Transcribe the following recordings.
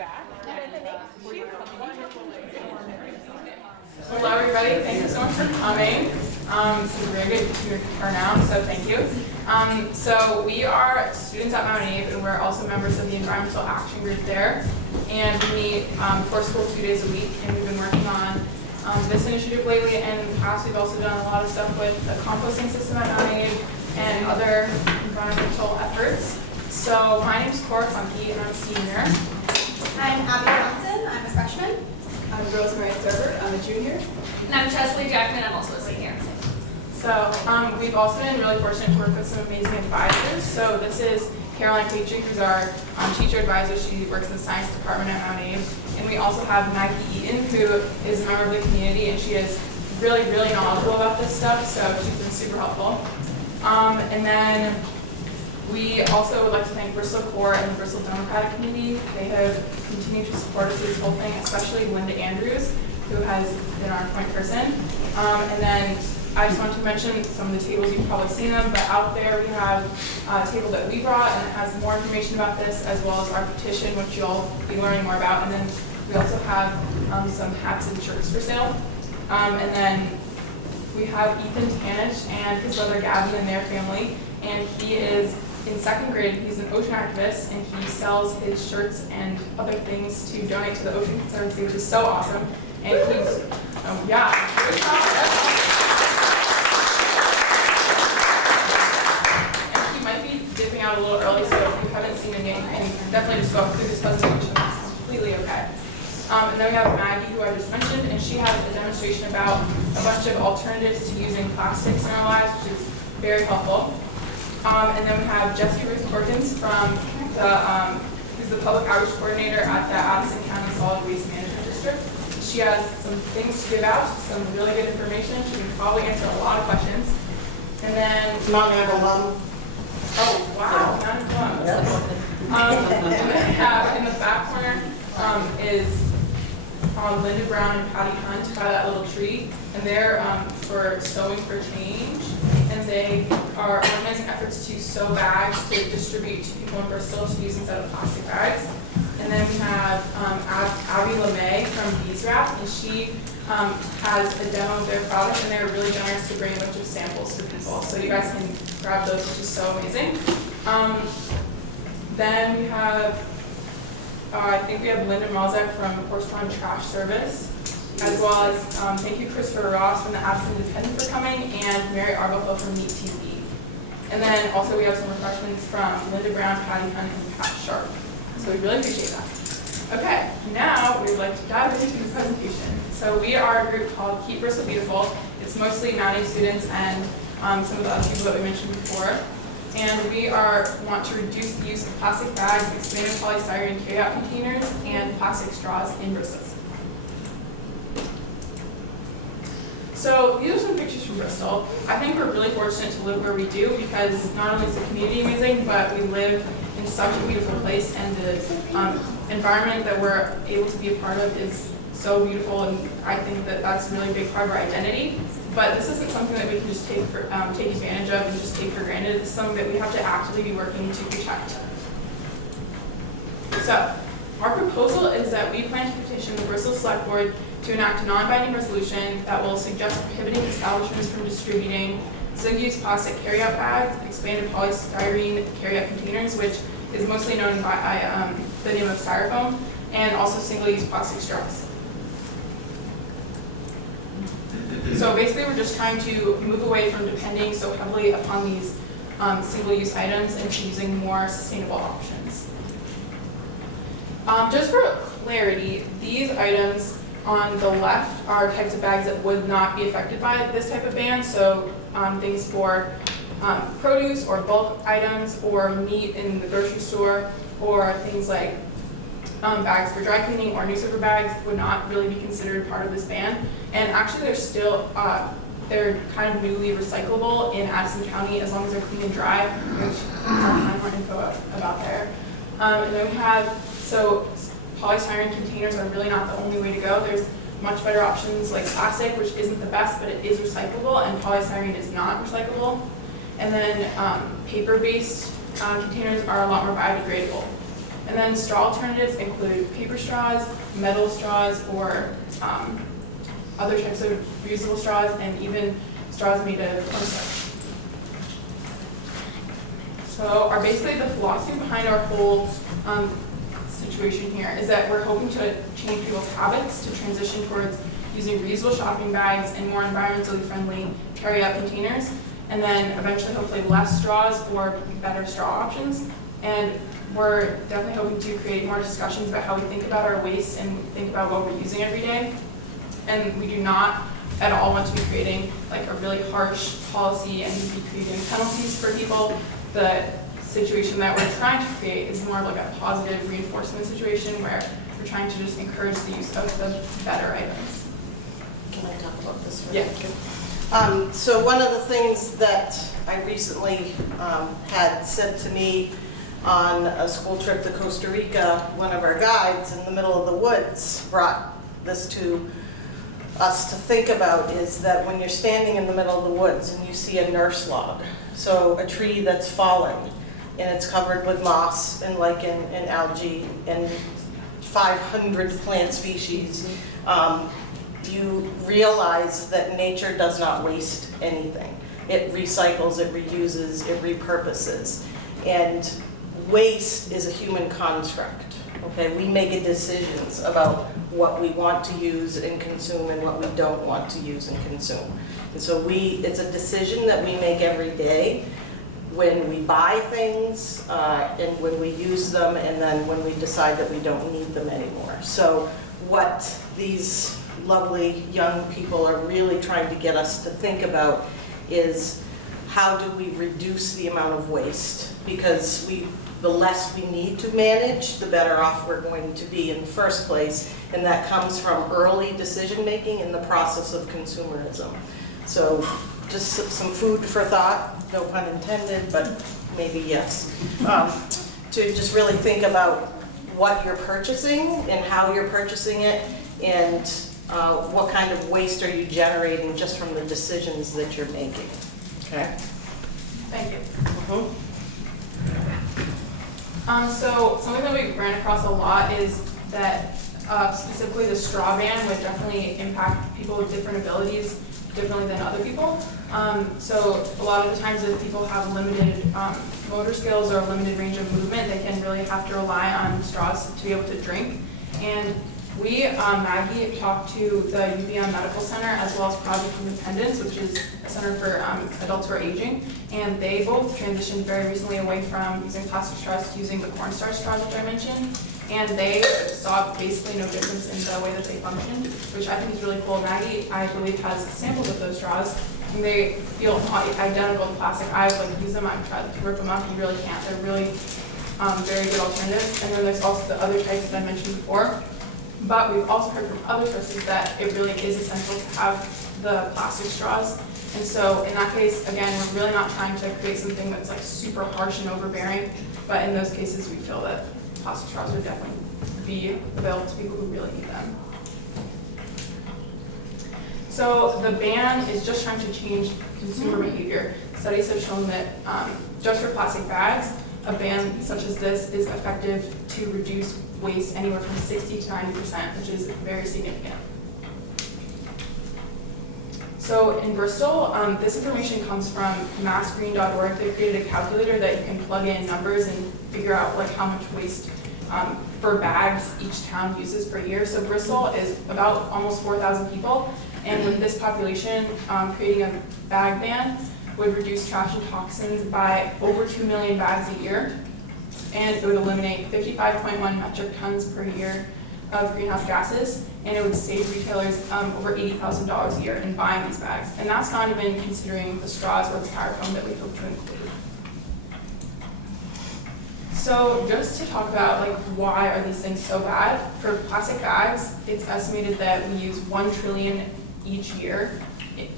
back. Hello everybody, thank you so much for coming. It's very good to turn out, so thank you. So we are students at Mount Abe, and we're also members of the Environmental Action Group there. And we meet for school 2 days a week, and we've been working on this initiative lately, and in the past we've also done a lot of stuff with the composting system at Mount Abe and other environmental efforts. So my name's Cora Funky, and I'm a senior. I'm Abby Johnson, I'm a freshman. I'm Rosemary Thurber, I'm a junior. And I'm Chesley Jackman, I'm also a senior. So we've also been really fortunate to work with some amazing advisors. So this is Caroline Patrick, who's our teacher advisor. She works in the science department at Mount Abe. And we also have Maggie Eaton, who is a member of the community, and she is really, really knowledgeable about this stuff. So she's been super helpful. And then we also would like to thank Bristol Core and the Bristol Democratic Committee. They have continued to support us through this whole thing, especially Linda Andrews, who has been our point person. And then I just wanted to mention some of the tables, you've probably seen them, but out there we have a table that we brought, and it has more information about this, as well as our petition, which you'll be learning more about. And then we also have some hats and shirts for sale. And then we have Ethan Tanich and his brother Gavin and their family, and he is in 2nd grade. He's an ocean activist, and he sells his shirts and other things to donate to the Ocean Conservancy, which is so awesome. And he's, yeah, good job. And he might be dipping out a little early, so if you haven't seen him yet, you can definitely just go through this presentation. It's completely okay. And then we have Maggie, who I just mentioned, and she has a demonstration about a bunch of alternatives to using plastics in our lives, which is very helpful. And then we have Jessie Ruth Corkins from who's the public outreach coordinator at the Addison County Solid Waste Management District. She has some things to give out, some really good information. She can probably answer a lot of questions. And then Mount Abe alum. oh wow, Mount Abe alum. And then we have in the back corner is Linda Brown and Patty Hunt by that little tree, and they're for Sewing for Change, and they are organizing efforts to sew bags to distribute to people in Bristol to use instead of plastic bags. And then we have Abby LeMay from Beeswrap, and she has a demo of their product, and they're really generous to bring a bunch of samples to people. So you guys can grab those, which is so amazing. Then we have I think we have Linda Malzek from Horseton Trash Service, as well as thank you Christopher Ross from the Addison Independent for coming, and Mary Arbuckle from Meet TV. And then also we have some refreshments from Linda Brown, Patty Hunt, and Pat Sharp. So we really appreciate that. Okay, now we would like to dive into the presentation. So we are a group called Keep Bristol Beautiful. It's mostly Mount Abe students and some of the other people that we mentioned before. And we want to reduce the use of plastic bags, expanded polystyrene carryout containers, and plastic straws in Bristol. So these are some pictures from Bristol. I think we're really fortunate to live where we do, because not only is the community amazing, but we live in such a beautiful place, and the environment that we're able to be a part of is so beautiful, and I think that that's a really big part of our identity. But this isn't something that we can just take advantage of and just take for granted. It's something that we have to actively be working to protect. So our proposal is that we plan to petition the Bristol Select Board to enact a non-binding resolution that will suggest prohibiting establishments from distributing single-use plastic carryout bags, expanded polystyrene carryout containers, which is mostly known by the name of styrofoam, and also single-use plastic straws. So basically we're just trying to move away from depending so heavily upon these single-use items and to using more sustainable options. Just for clarity, these items on the left are types of bags that would not be affected by this type of ban. So things for produce or bulk items or meat in the grocery store, or things like bags for dry cleaning or newspaper bags would not really be considered part of this ban. And actually they're still, they're kind of newly recyclable in Addison County as long as they're clean and dry, which I'll find more info about there. And then we have, so polystyrene containers are really not the only way to go. There's much better options like plastic, which isn't the best, but it is recyclable, and polystyrene is not recyclable. And then paper-based containers are a lot more biodegradable. And then straw alternatives include paper straws, metal straws, or other types of reusable straws, and even straws made of cornstarch. So basically the philosophy behind our whole situation here is that we're hoping to change people's habits to transition towards using reusable shopping bags and more environmentally friendly carry-out containers, and then eventually hopefully less straws or better straw options. And we're definitely hoping to create more discussions about how we think about our waste and think about what we're using every day. And we do not at all want to be creating like a really harsh policy and be creating penalties for people. The situation that we're trying to create is more of like a positive reinforcement situation where we're trying to just encourage the use of the better items. Can I talk about this for a Yeah. second? So one of the things that I recently had said to me on a school trip to Costa Rica, one of our guides in the middle of the woods brought this to us to think about, is that when you're standing in the middle of the woods and you see a nurse log, so a tree that's fallen and it's covered with moss and lichen and algae and 500 plant species, you realize that nature does not waste anything. It recycles, it reuses, it repurposes. And waste is a human construct, okay? We make decisions about what we want to use and consume and what we don't want to use and consume. And so it's a decision that we make every day when we buy things and when we use them, and then when we decide that we don't need them anymore. So what these lovely young people are really trying to get us to think about is, how do we reduce the amount of waste? Because the less we need to manage, the better off we're going to be in the first place, and that comes from early decision making in the process of consumerism. So just some food for thought, no pun intended, but maybe yes, to just really think about what you're purchasing and how you're purchasing it, and what kind of waste are you generating just from the decisions that you're making, okay? Thank you. Mm-hmm. So something that we ran across a lot is that specifically the straw ban would definitely impact people with different abilities differently than other people. So a lot of the times if people have limited motor skills or limited range of movement, they can really have to rely on straws to be able to drink. And we, Maggie, talked to the UVM Medical Center as well as Project Independence, which is a center for adults who are aging, and they both transitioned very recently away from using plastic straws to using the cornstarch straws, which I mentioned, and they saw basically no difference in the way that they functioned, which I think is really cool. Maggie, I believe, has samples of those straws, and they feel identical to plastic. I've used them, I've tried to rip them up, you really can't. They're really very good alternatives. And then there's also the other types that I mentioned before. But we've also heard from other sources that it really is essential to have the plastic straws. And so in that case, again, we're really not trying to create something that's super harsh and overbearing. But in those cases, we feel that plastic straws would definitely be available to people who really need them. So the ban is just trying to change consumer behavior. Studies have shown that just for plastic bags, a ban such as this is effective to reduce waste anywhere from 60 to 90%, which is very significant. So in Bristol, this information comes from massgreen.org. They created a calculator that you can plug in numbers and figure out how much waste for bags each town uses per year. So Bristol is about almost 4,000 people, and with this population, creating a bag ban would reduce trash and toxins by over 2 million bags a year, and it would eliminate 55.1 metric tons per year of greenhouse gases, and it would save retailers over $80,000 a year in buying these bags. And that's not even considering the straws or the styrofoam that we hope to include. So just to talk about why are these things so bad, for plastic bags, it's estimated that we use 1 trillion each year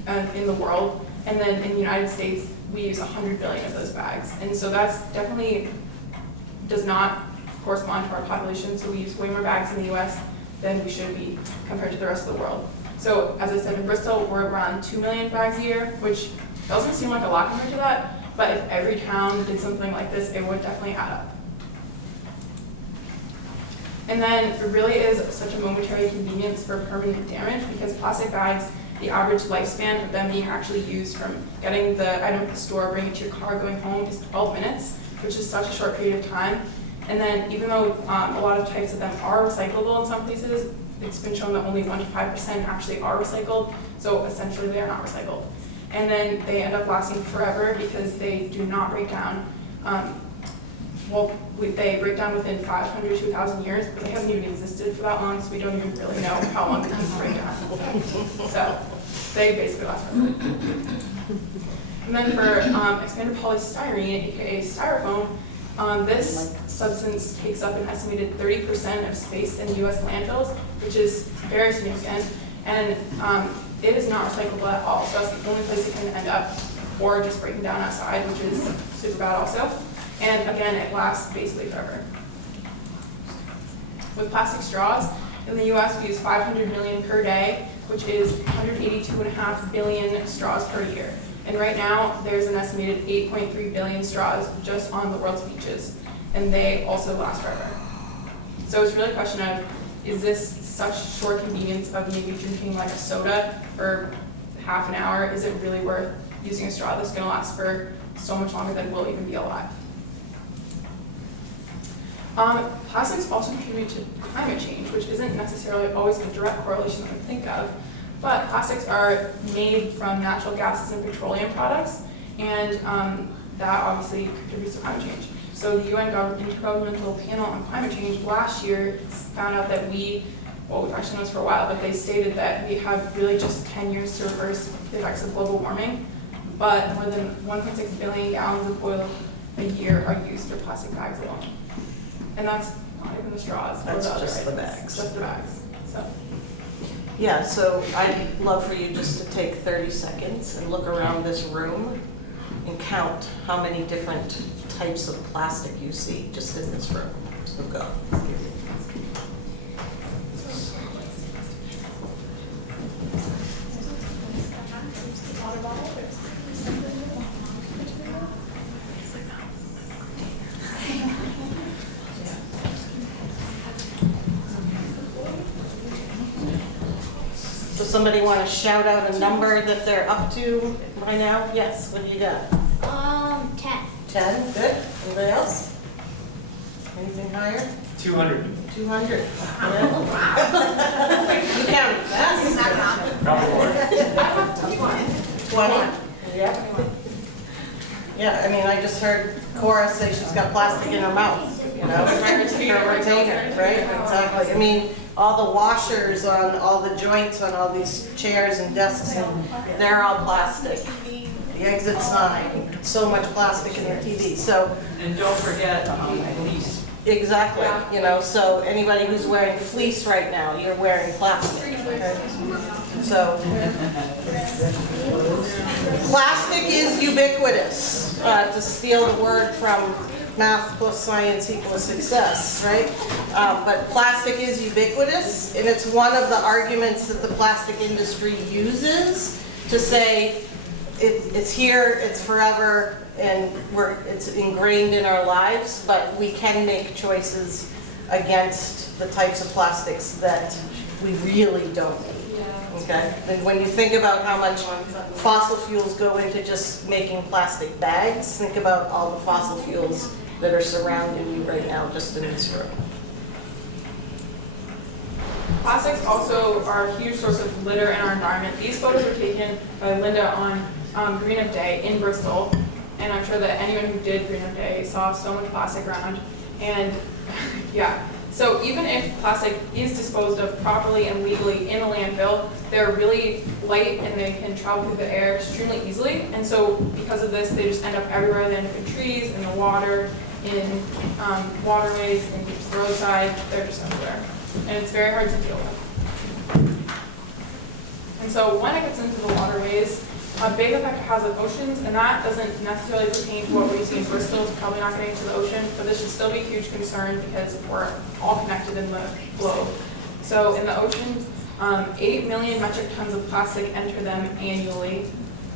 in the world, and then in the United States, we use 100 billion of those bags. And so that's definitely does not correspond to our population, so we use way more bags in the US than we should be compared to the rest of the world. So as I said, in Bristol, we're around 2 million bags a year, which doesn't seem like a lot compared to that, but if every town did something like this, it would definitely add up. And then it really is such a momentary convenience for permanent damage because plastic bags, the average lifespan of them being actually used from getting the item at the store, bringing it to your car, going home is 12 minutes, which is such a short period of time. And then even though a lot of types of them are recyclable in some places, it's been shown that only 1 to 5% actually are recycled, so essentially they are not recycled. And then they end up lasting forever because they do not break down. They break down within 500 to 1,000 years, but they haven't even existed for that long, so we don't even really know how long they can break down. So they basically last forever. And then for expanded polystyrene, aka styrofoam, this substance takes up an estimated 30% of space in U.S. landfills, which is very significant, and it is not recyclable at all. So that's the only place it can end up, or just breaking down outside, which is super bad also. And again, it lasts basically forever. With plastic straws, in the U.S. we use 500 million per day, which is 182.5 billion straws per year. And right now, there's an estimated 8.3 billion straws just on the world's beaches, and they also last forever. So it's really a question of, is this such short convenience of maybe drinking like a soda for half an hour? Is it really worth using a straw that's going to last for so much longer than we'll even be alive? Plastics also contribute to climate change, which isn't necessarily always a direct correlation that we think of, but plastics are made from natural gases and petroleum products, and that obviously contributes to climate change. So the UN Intergovernmental Panel on Climate Change last year found out that we've actually known this for a while, but they stated that we have really just 10 years to reverse the effects of global warming, but more than 1.6 billion gallons of oil a year are used for plastic bags alone. And that's not even the straws. That's or the just other the items. bags. Just the bags. So. Yeah, so I'd love for you just to take 30 seconds and look around this room and count how many different types of plastic you see just in this room. So go. So somebody want to shout out a number that they're up to by now? Yes, what do you got? 10. 10, good. Anybody else? Anything higher? 200. 200. You counted fast. Probably more. 20. Yeah. Yeah, I mean, I just heard Cora say she's got plastic in her mouth, you know, her retainer, right? Exactly. I mean, all the washers on all the joints on all these chairs and desks, and they're all plastic. The exit sign, so much plastic in their TV. So And don't forget fleece. exactly, you know, so anybody who's wearing fleece right now, you're wearing plastic. Okay? So plastic is ubiquitous, to steal the word from math plus science equals success, right? But plastic is ubiquitous, and it's one of the arguments that the plastic industry uses to say it's here, it's forever, and it's ingrained in our lives, but we can make choices against the types of plastics that we really don't need. Okay, and when you think about how much fossil fuels go into just making plastic bags, think about all the fossil fuels that are surrounding you right now just in this room. Plastics also are a huge source of litter in our environment. These photos were taken by Linda on Green Up Day in Bristol, and I'm sure that anyone who did Green Up Day saw so much plastic around. And yeah, so even if plastic is disposed of properly and legally in a landfill, they're really light and they can travel through the air extremely easily. And so because of this, they just end up everywhere. They end up in trees, in the water, in waterways, in the roadside. They're just everywhere. And it's very hard to deal with. And so when it gets into the waterways, a big effect it has on oceans, and that doesn't necessarily pertain to what we're using in Bristol. It's probably not getting to the ocean, but this should still be a huge concern because we're all connected in the globe. So in the oceans, 8 million metric tons of plastic enter them annually.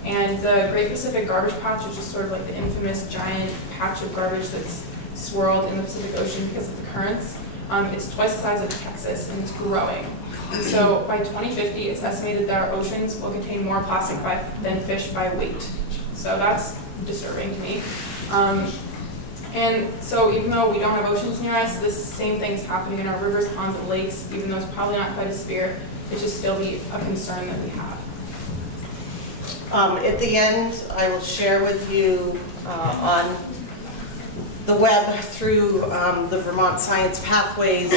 And the Great Pacific Garbage Patch, which is sort of like the infamous giant patch of garbage that's swirled in the Pacific Ocean because of the currents, It's twice the size of Texas, and it's growing. And so by 2050, it's estimated that our oceans will contain more plastic than fish by weight. So that's disturbing to me. And so even though we don't have oceans near us, this same thing's happening in our rivers, ponds, and lakes. Even though it's probably not quite as severe, it should still be a concern that we have. At the end, I will share with you on the web through the Vermont Science Pathways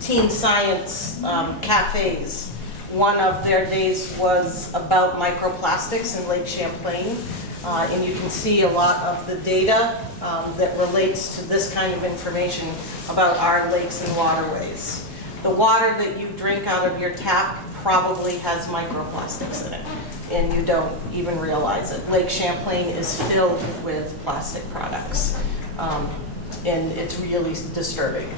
Teen Science cafes. One of their days was about microplastics in Lake Champlain, and you can see a lot of the data that relates to this kind of information about our lakes and waterways. The water that you drink out of your tap probably has microplastics in it, and you don't even realize it. Lake Champlain is filled with plastic products, and it's really disturbing.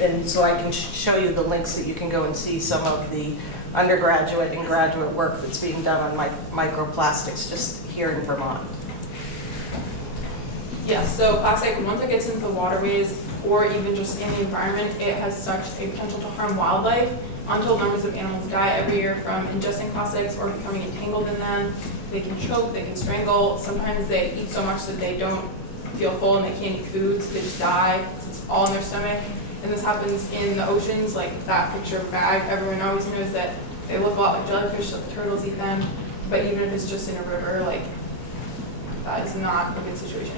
And so I can show you the links that you can go and see some of the undergraduate and graduate work that's being done on microplastics just here in Vermont. Yes, so plastic, once it gets into the waterways or even just in the environment, it has such a potential to harm wildlife. Untold numbers of animals die every year from ingesting plastics or becoming entangled in them. They can choke, they can strangle. Sometimes they eat so much that they don't feel full and they can't eat food, so they just die. It's all in their stomach. And this happens in the oceans, like that picture of bag. Everyone always knows that they look a lot like jellyfish, so the turtles eat them. But even if it's just in a river, like, that is not a good situation.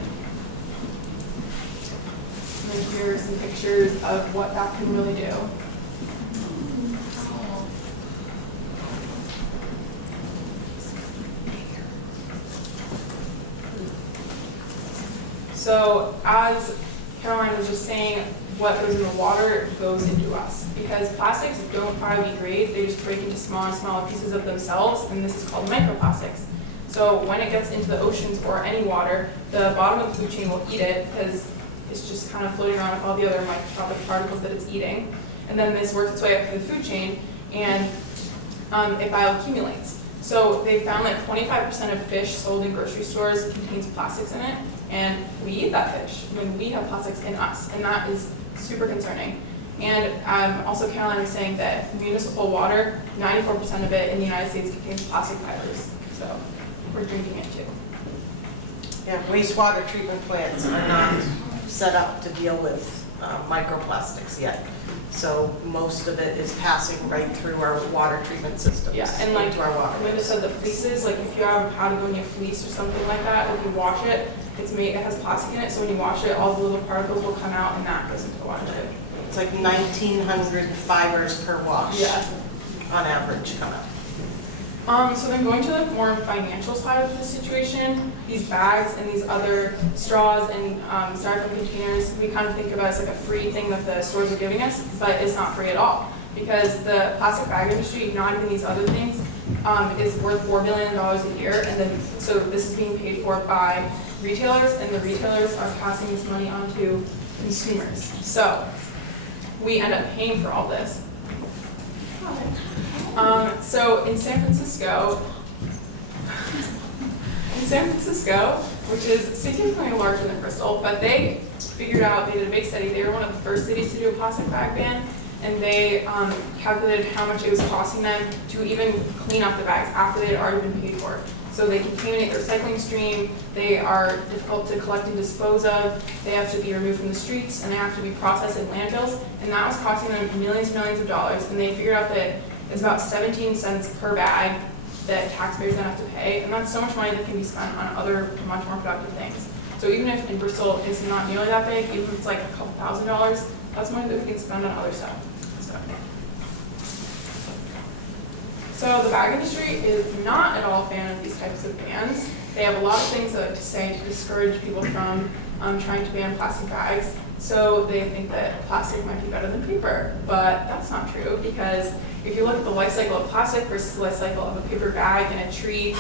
And then here are some pictures of what that can really do. So as Caroline was just saying, what goes in the water goes into us. Because plastics don't biodegrade, they just break into smaller and smaller pieces of themselves, and this is called microplastics. So when it gets into the oceans or any water, the bottom of the food chain will eat it because it's just kind of floating around with all the other microscopic particles that it's eating. And then this works its way up through the food chain, and it bioaccumulates. So they found that 25% of fish sold in grocery stores contains plastics in it, and we eat that fish. I mean, we have plastics in us, and that is super concerning. And also Caroline was saying that municipal water, 94% of it in the United States contains plastic fibers. So we're drinking it too. Yeah, wastewater treatment plants are not set up to deal with microplastics yet. So most of it is passing right through our water treatment systems. Yeah, and like into our water. Linda said, the fleeces, like if you have a Patagonia fleece or something like that, if you wash it, it has plastic in it, so when you wash it, all the little particles will come out and that goes into the water too. It's like 1,900 fibers per wash. Yeah. On average come out. So then going to the more financial side of the situation, these bags and these other straws and styrofoam containers, we kind of think about it as like a free thing that the stores are giving us, but it's not free at all. Because the plastic bag industry, not even these other things, is worth $4 billion a year, and then so this is being paid for by retailers, and the retailers are passing this money on to consumers. So we end up paying for all this. So in San Francisco, which is significantly larger than Bristol, but they figured out, they did a big study, they were one of the first cities to do a plastic bag ban, and they calculated how much it was costing them to even clean up the bags after they had already been paid for. So they contaminate the recycling stream, they are difficult to collect and dispose of, they have to be removed from the streets, and they have to be processed in landfills, and that was costing them millions and millions of dollars, and they figured out that it's about 17 cents per bag that taxpayers then have to pay, and that's so much money that can be spent on other much more productive things. So even if in Bristol it's not nearly that big, even if it's like a couple $1,000s, that's money that we can spend on other stuff. So the bag industry is not at all a fan of these types of bans. They have a lot of things to say to discourage people from trying to ban plastic bags. So they think that plastic might be better than paper, but that's not true, because if you look at the life cycle of plastic versus the life cycle of a paper bag and a tree,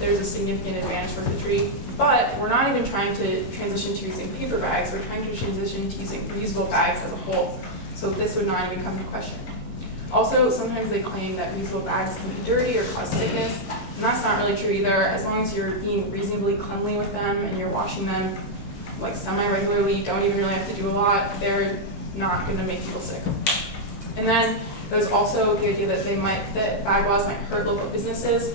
there's a significant advantage for the tree. But we're not even trying to transition to using paper bags, we're trying to transition to using reusable bags as a whole. So this would not even come into question. Also, sometimes they claim that reusable bags can be dirty or cause sickness, and that's not really true either. As long as you're being reasonably cleanly with them and you're washing them like semi-regularly, you don't even really have to do a lot, they're not gonna make people sick. And then there's also the idea that that bag laws might hurt local businesses.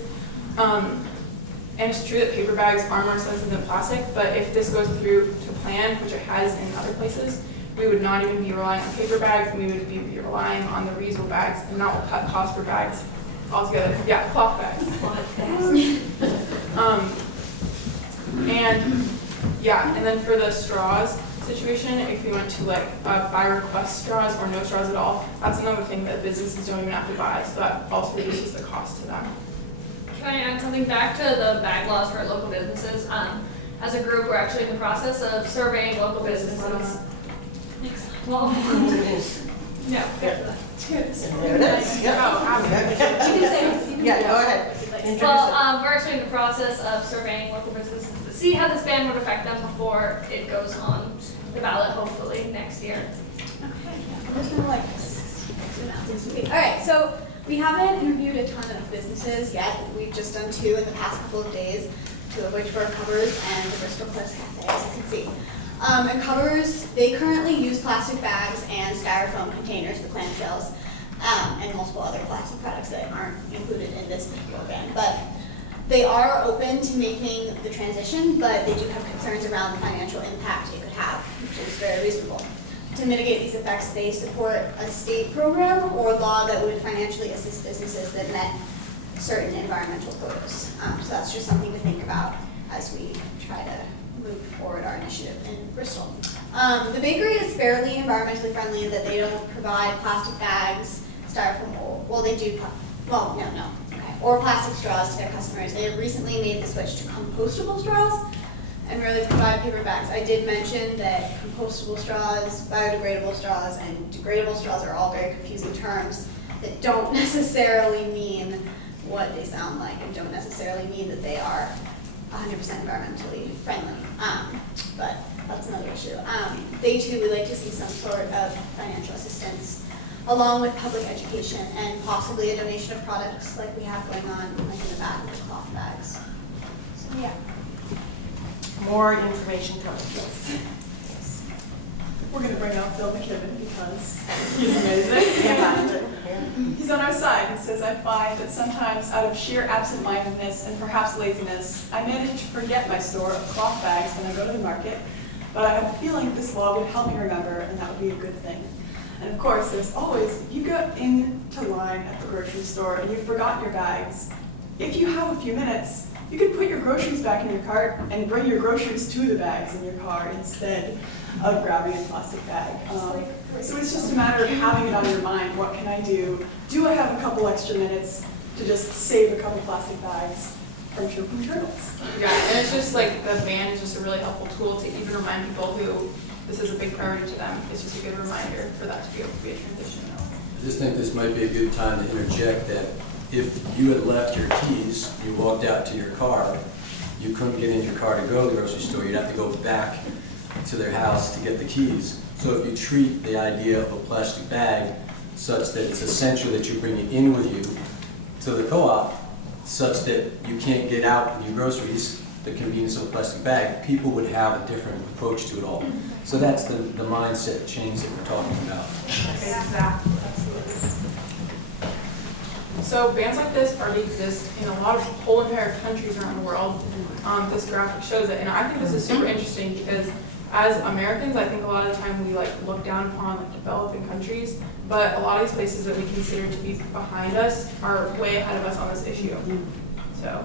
And it's true that paper bags are more expensive than plastic, but if this goes through to plan, which it has in other places, we would not even be relying on paper bags, we would be relying on the reusable bags, and that will cut costs for bags altogether. Yeah, cloth bags. And then for the straws situation, if we went to like buy request straws or no straws at all, that's another thing that businesses don't even have to buy, so that also reduces the cost to them. Can I add something back to the bag laws for local businesses? As a group, we're actually in the process of surveying local businesses. Well, no. There it is. Yeah, go ahead. Well, we're actually in the process of surveying local businesses to see how this ban would affect them before it goes on the ballot, hopefully next year. All right, so we haven't interviewed a ton of businesses yet. We've just done 2 in the past couple of days, 2 of which were Covers and the Bristol Cliffs Cafe, as you can see. And Covers, they currently use plastic bags and styrofoam containers, the clamshells, and multiple other plastic products that aren't included in this particular ban. But they are open to making the transition, but they do have concerns around the financial impact it could have, which is very reasonable. To mitigate these effects, they support a state program or law that would financially assist businesses that met certain environmental quotas. So that's just something to think about as we try to move forward our initiative in Bristol. The bakery is fairly environmentally friendly in that they don't provide plastic bags, styrofoam, well they do, or plastic straws to their customers. They have recently made the switch to compostable straws and really provide paper bags. I did mention that compostable straws, biodegradable straws, and degradable straws are all very confusing terms that don't necessarily mean what they sound like and don't necessarily mean that they are 100% environmentally friendly. But that's another issue. They too would like to see some sort of financial assistance along with public education and possibly a donation of products like we have going on like in the back with cloth bags. So yeah. More information coming. We're going to bring out Bill McKibben because he's amazing. He's on our side. He says, I find that sometimes out of sheer absent-mindedness and perhaps laziness, I manage to forget my store of cloth bags when I go to the market, but I have a feeling this law would help me remember, and that would be a good thing. And of course, there's always, you go into line at the grocery store and you've forgotten your bags. If you have a few minutes, you can put your groceries back in your cart and bring your groceries to the bags in your car instead of grabbing a plastic bag. So it's just a matter of having it on your mind. What can I do? Do I have a couple extra minutes to just save a couple plastic bags from choking turtles? Yeah, and it's just like the ban is just a really helpful tool to even remind people who this is a big priority to them. It's just a good reminder for that to be able to be a transition. I just think this might be a good time to interject that if you had left your keys, you walked out to your car, you couldn't get in your car to go to the grocery store, you'd have to go back to their house to get the keys. So if you treat the idea of a plastic bag such that it's essential that you bring it in with you to the co-op, such that you can't get out with your groceries, the convenience of a plastic bag, people would have a different approach to it all. So that's the mindset change that we're talking about. Exactly, absolutely. So bans like this already exist in a lot of whole entire countries around the world. This graphic shows it, and I think this is super interesting because as Americans, I think a lot of the time we look down upon developing countries, but a lot of these places that we consider to be behind us are way ahead of us on this issue. So,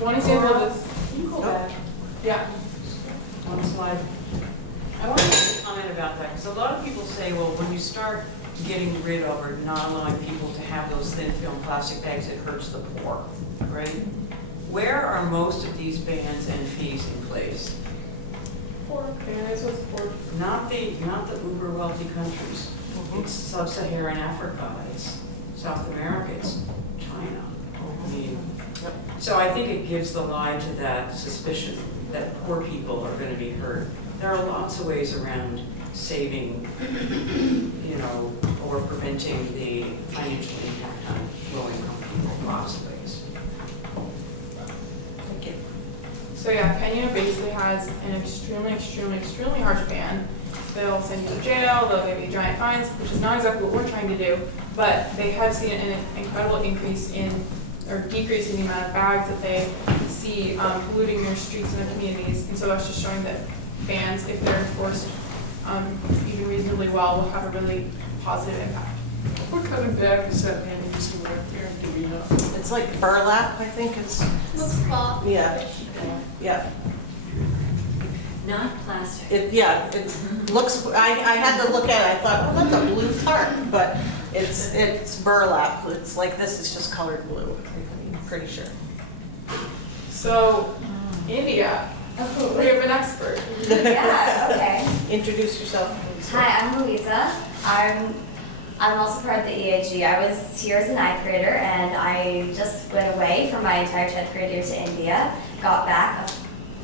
one example of this. Can you go back Yeah. one slide? I want to make a comment about that, because a lot of people say, well, when you start getting rid of or not allowing people to have those thin film plastic bags, it hurts the poor, right? Where are most of these bans and fees in place? Poor areas with poor. Not the uber wealthy countries. It's sub-Saharan Africa, it's South America, it's China. I mean, so I think it gives the lie to that suspicion that poor people are going to be hurt. There are lots of ways around saving, or preventing the financial impact on low-income people, lots of ways. Thank you. So yeah, Kenya basically has an extremely harsh ban. They'll send you to jail, they'll give you giant fines, which is not exactly what we're trying to do, but they have seen an incredible increase in, or decrease in the amount of bags that they see polluting their streets and their communities. And so that's just showing that bans, if they're enforced even reasonably well, will have a really positive impact. What kind of bag is that man used to wear there? Do we know? It's like burlap, I think is, Looks cloth. yeah, yeah. Not plastic. It looks, I had to look at it, I thought, oh, that's a blue tarp, but it's burlap. It's like this, it's just colored blue, I'm pretty sure. So, India, Oh, we have an expert. Yeah, okay. Introduce yourself, please. Hi, I'm Louisa. I'm also part of the EAG. I was here as an eye creator, and I just went away for my entire 10th grade year to India. Got back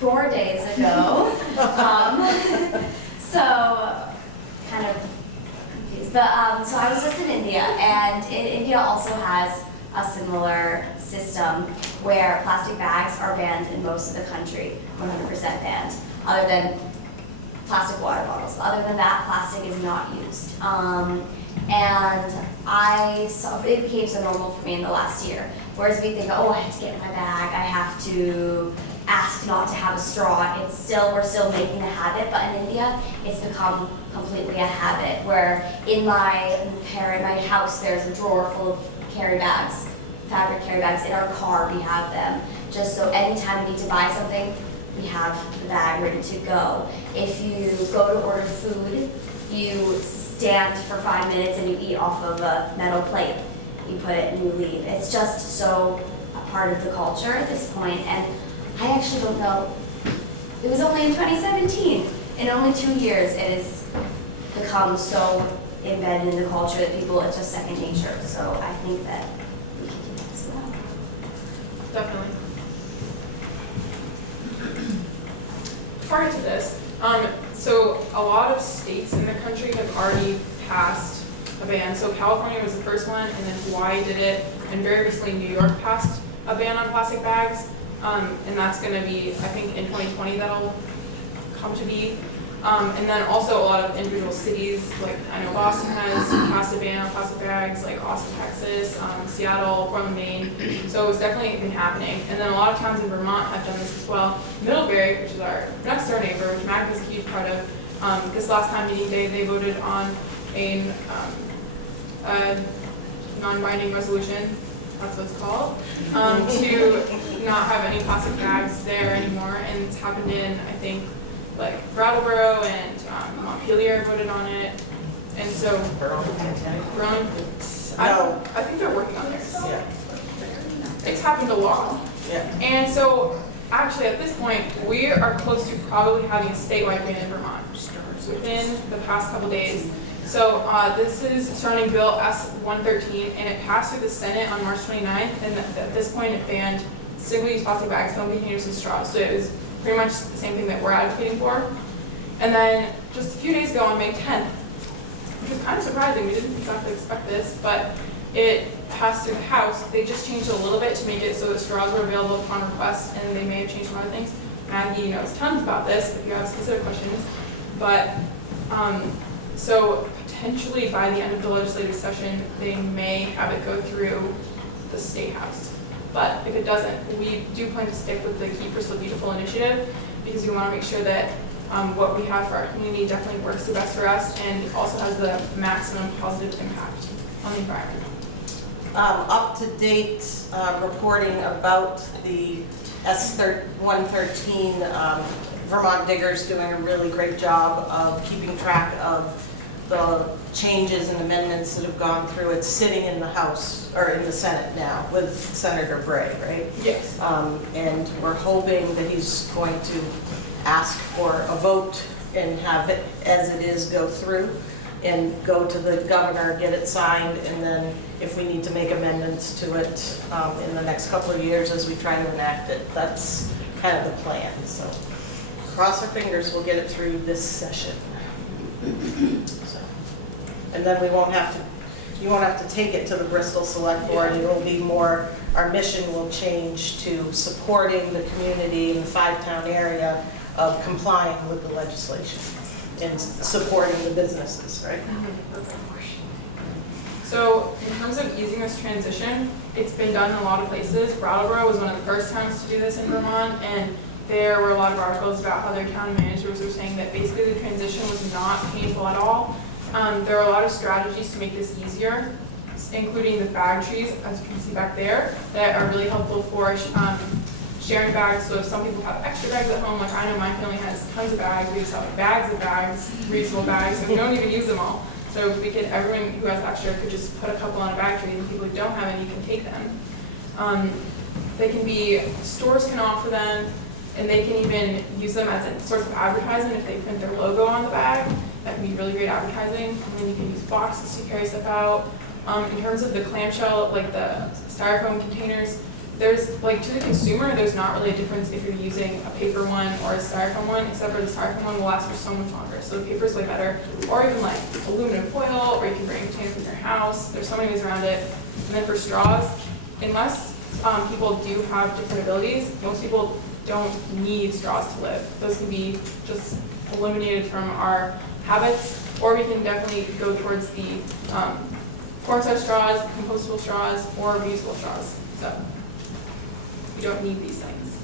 4 days ago. So kind of confused. But so I was just in India, and India also has a similar system where plastic bags are banned in most of the country, 100% banned, other than plastic water bottles. Other than that, plastic is not used. And I saw it became so normal for me in the last year. Whereas we think, oh, I have to get in my bag, I have to ask not to have a straw. We're still making a habit, but in India, it's become completely a habit. Where in my house, there's a drawer full of carry bags, fabric carry bags. In our car, we have them. Just so anytime we need to buy something, we have the bag ready to go. If you go to order food, you stand for 5 minutes and you eat off of a metal plate. You put it and you leave. It's just so a part of the culture at this point. And I actually don't know. It was only in 2017. In only 2 years, it has become so embedded in the culture that people, it's just second nature. So I think that we can do that as well. Definitely. Prior to this, so a lot of states in the country have already passed a ban. So California was the first one, and then Hawaii did it, and very recently New York passed a ban on plastic bags. And that's going to be, I think, in 2020 that'll come to be. And then also a lot of individual cities, like I know Boston has passed a ban on plastic bags, like Austin, Texas, Seattle, Portland, Maine. So it's definitely been happening. And then a lot of towns in Vermont have done this as well. Middlebury, which is our next door neighbor, which Mac is a huge part of, this last time meeting day, they voted on a non-binding resolution, that's what it's called, to not have any plastic bags there anymore. And it's happened in, I think, like Brattleboro and Montpelier voted on it, and so Burlington. I think they're working on it. Yeah. It's happened a lot, Yeah. and so actually at this point we are close to probably having a statewide ban in Vermont within the past couple days. So this is starting Bill S-113, and it passed through the Senate on March 29th, and at this point it banned single-use plastic bags, film containers, and straws. So it was pretty much the same thing that we're advocating for. And then just a few days ago on May 10th, which is kind of surprising, we didn't exactly expect this, but it passed through the House. They just changed it a little bit to make it so that straws were available upon request, and they may have changed some other things. Maggie knows tons about this if you have specific questions. But so potentially by the end of the legislative session, they may have it go through the State House. But if it doesn't, we do plan to stick with the Keep Bristol Beautiful initiative, because we want to make sure that what we have for our community definitely works the best for us and also has the maximum positive impact on the environment. Up-to-date reporting about the S-113, Vermont Diggers doing a really great job of keeping track of the changes and amendments that have gone through. It's sitting in the House, or in the Senate now, with Senator Bray, right? Yes. And we're hoping that he's going to ask for a vote and have it, as it is, go through and go to the governor, get it signed, and then if we need to make amendments to it in the next couple of years as we try to enact it, that's kind of the plan. So cross our fingers, we'll get it through this session. So, and then we won't have to you won't have to take it to the Bristol Select Board. It will be more, our mission will change to supporting the community in the 5-town area of complying with the legislation and supporting the businesses, right? So in terms of easing this transition, it's been done in a lot of places. Brattleboro was one of the first towns to do this in Vermont, and there were a lot of articles about how their town managers were saying that basically the transition was not painful at all. There are a lot of strategies to make this easier, including the bag trees, as you can see back there, that are really helpful for sharing bags. So if some people have extra bags at home, like I know my family has tons of bags, we just have bags of bags, reusable bags, and we don't even use them all. So if we could, everyone who has extra could just put a couple on a bag tree, and people who don't have any can take them. They can be, stores can offer them, and they can even use them as a source of advertising if they print their logo on the bag. That can be really great advertising. And then you can use boxes to carry stuff out. In terms of the clamshell, like the styrofoam containers, there's, like, to the consumer, there's not really a difference if you're using a paper one or a styrofoam one, except for the styrofoam one will last for so much longer. So the paper's way better. Or even like aluminum foil, or you can bring a container from your house. There's so many ways around it. And then for straws, unless people do have different abilities, most people don't need straws to live. Those can be just eliminated from our habits, or we can definitely go towards the corn-sized straws, compostable straws, or reusable straws. So you don't need these things.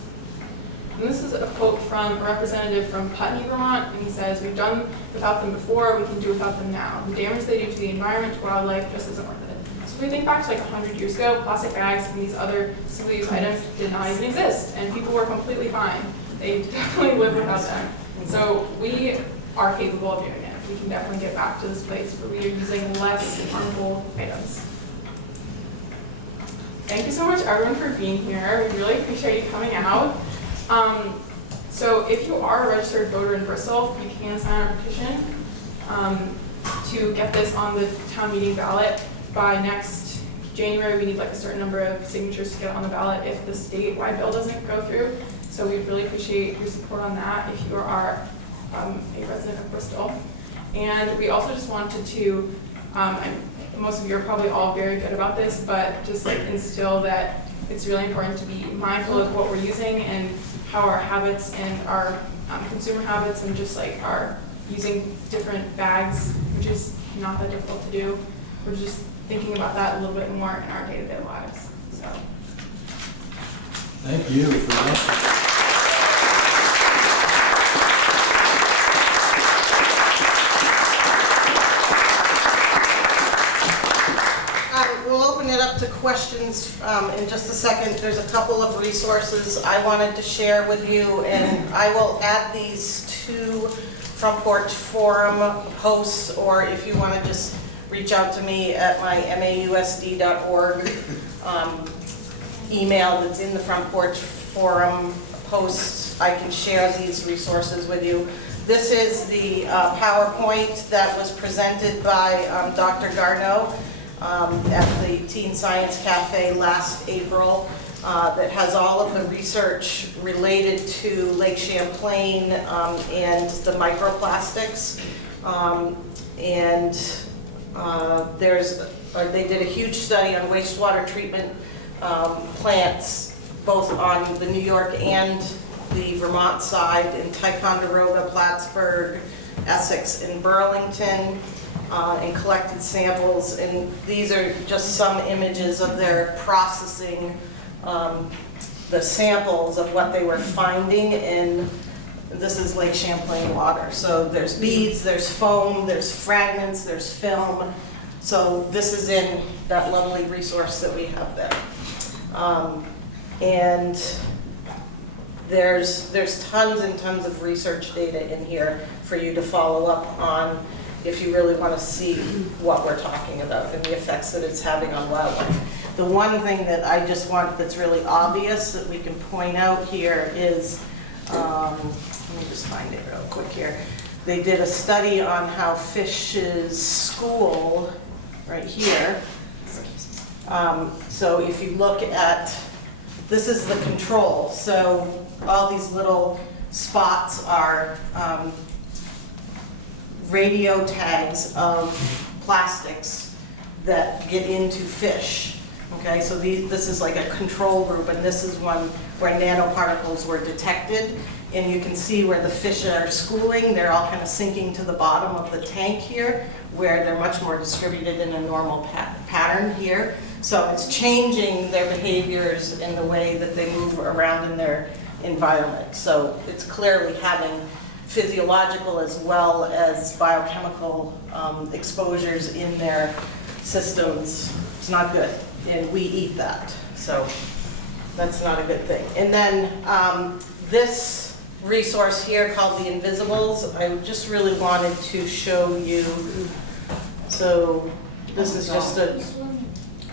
And this is a quote from a representative from Putney, Vermont, and he says, "We've done without them before, we can do without them now. The damage they do to the environment, to wildlife, just isn't worth it." So if we think back to like 100 years ago, plastic bags and these other single-use items did not even exist, and people were completely fine. They definitely lived without them. So we are capable of doing it. We can definitely get back to this place where we are using less harmful items. Thank you so much, everyone, for being here. We really appreciate you coming out. So if you are a registered voter in Bristol, you can sign a petition to get this on the town meeting ballot. By next January, we need like a certain number of signatures to get on the ballot if the statewide bill doesn't go through. So we really appreciate your support on that if you are a resident of Bristol. And we also just wanted to, most of you are probably all very good about this, but just like instill that it's really important to be mindful of what we're using and how our habits and our consumer habits and just like our using different bags, which is not that difficult to do. We're just thinking about that a little bit more in our day-to-day lives. So. Thank you for that. We'll open it up to questions in just a second. There's a couple of resources I wanted to share with you, and I will add these to Front Porch Forum posts, or if you want to just reach out to me at my mausd.org email that's in the Front Porch Forum posts, I can share these resources with you. This is the PowerPoint that was presented by Dr. Garneau at the Teen Science Cafe last April that has all of the research related to Lake Champlain and the microplastics. They did a huge study on wastewater treatment plants, both on the New York and the Vermont side, in Ticonderoga, Plattsburgh, Essex, and Burlington, and collected samples. And these are just some images of their processing the samples of what they were finding in, this is Lake Champlain water. So there's beads, there's foam, there's fragments, there's film. So this is in that lovely resource that we have there. And there's tons and tons of research data in here for you to follow up on if you really want to see what we're talking about and the effects that it's having on wildlife. The one thing that I just want that's really obvious that we can point out here is, let me just find it real quick here. They did a study on how fishes school, right here. So if you look at, this is the control. So all these little spots are radio tags of plastics that get into fish. Okay, so this is like a control group, and this is one where nanoparticles were detected. And you can see where the fish are schooling. They're all kind of sinking to the bottom of the tank here, where they're much more distributed in a normal pattern here. So it's changing their behaviors and the way that they move around in their environment. So it's clearly having physiological as well as biochemical exposures in their systems. It's not good, and we eat that. So that's not a good thing. And then this resource here called The Invisibles, I just really wanted to show you. So this is just a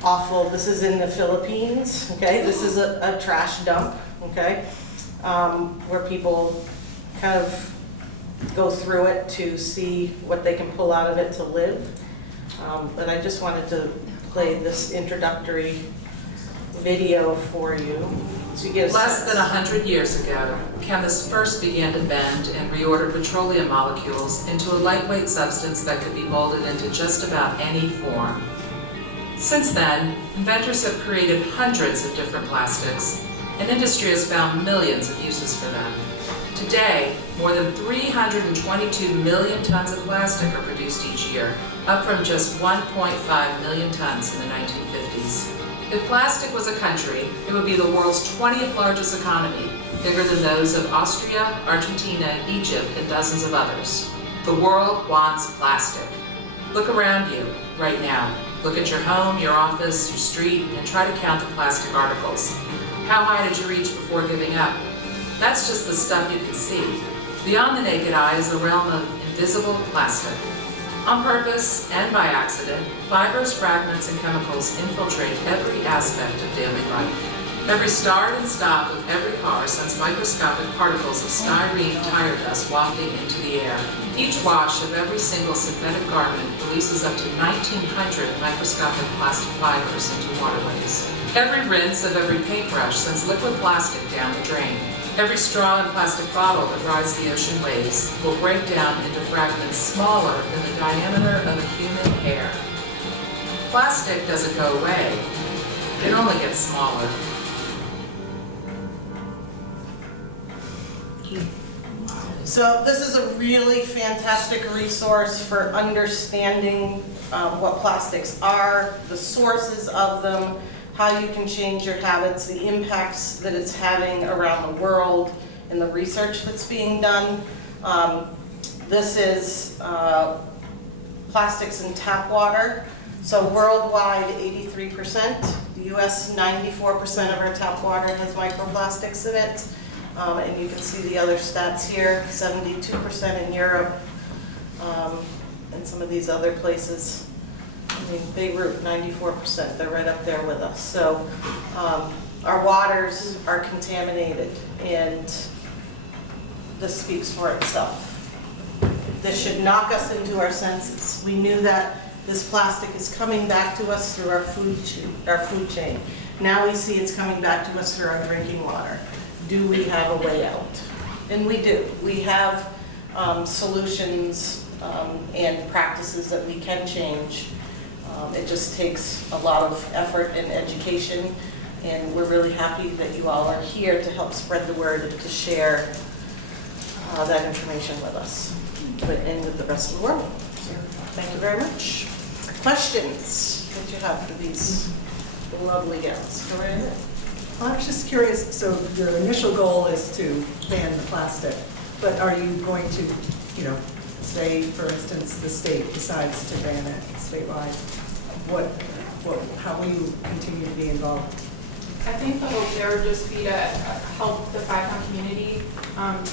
awful, this is in the Philippines, okay? This is a trash dump, okay? Where people kind of go through it to see what they can pull out of it to live. But I just wanted to play this introductory video for you. So you get a Less sense. than 100 years ago, chemists first began to bend and reorder petroleum molecules into a lightweight substance that could be molded into just about any form. Since then, inventors have created hundreds of different plastics, and industry has found millions of uses for them. Today, more than 322 million tons of plastic are produced each year, up from just 1.5 million tons in the 1950s. If plastic was a country, it would be the world's 20th largest economy, bigger than those of Austria, Argentina, Egypt, and dozens of others. The world wants plastic. Look around you right now. Look at your home, your office, your street, and try to count the plastic articles. How high did you reach before giving up? That's just the stuff you can see. Beyond the naked eye is the realm of invisible plastic. On purpose and by accident, fibers, fragments, and chemicals infiltrate every aspect of daily life. Every start and stop of every car sends microscopic particles of styrene tire dust wafting into the air. Each wash of every single synthetic garment releases up to 1,900 microscopic plastic fibers into waterways. Every rinse of every paintbrush sends liquid plastic down the drain. Every straw and plastic bottle that rides the ocean waves will break down into fragments smaller than the diameter of a human hair. Plastic doesn't go away, it only gets smaller. So this is a really fantastic resource for understanding what plastics are, the sources of them, how you can change your habits, the impacts that it's having around the world, and the research that's being done. This is plastics in tap water. So worldwide, 83%. The US, 94% of our tap water has microplastics in it. And you can see the other stats here, 72% in Europe, and some of these other places. I mean, Beirut, 94%, they're right up there with us. So our waters are contaminated, and this speaks for itself. This should knock us into our senses. We knew that this plastic is coming back to us through our food chain. Now we see it's coming back to us through our drinking water. Do we have a way out? And we do. We have solutions and practices that we can change. It just takes a lot of effort and education, and we're really happy that you all are here to help spread the word and to share that information with us and with the rest of the world. So, thank you very much. Questions that you have for these lovely gals? Go right ahead. Well, I was just curious, so your initial goal is to ban the plastic, but are you going to, say, for instance, the state decides to ban it statewide? How will you continue to be involved? I think the hope there would just be to help the five-pound community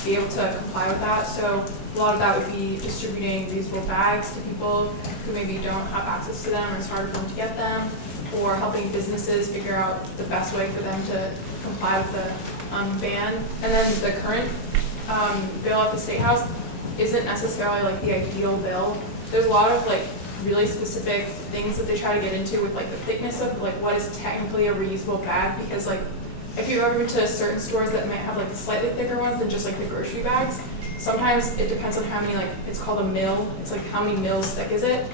be able to comply with that. So a lot of that would be distributing reusable bags to people who maybe don't have access to them or it's hard for them to get them, or helping businesses figure out the best way for them to comply with the ban. And then the current bill at the State House isn't necessarily like the ideal bill. There's a lot of like really specific things that they try to get into with like the thickness of like what is technically a reusable bag, because like if you ever been to certain stores that might have like slightly thicker ones than just like the grocery bags, sometimes it depends on how many, like it's called a mil, it's like how many mils thick is it.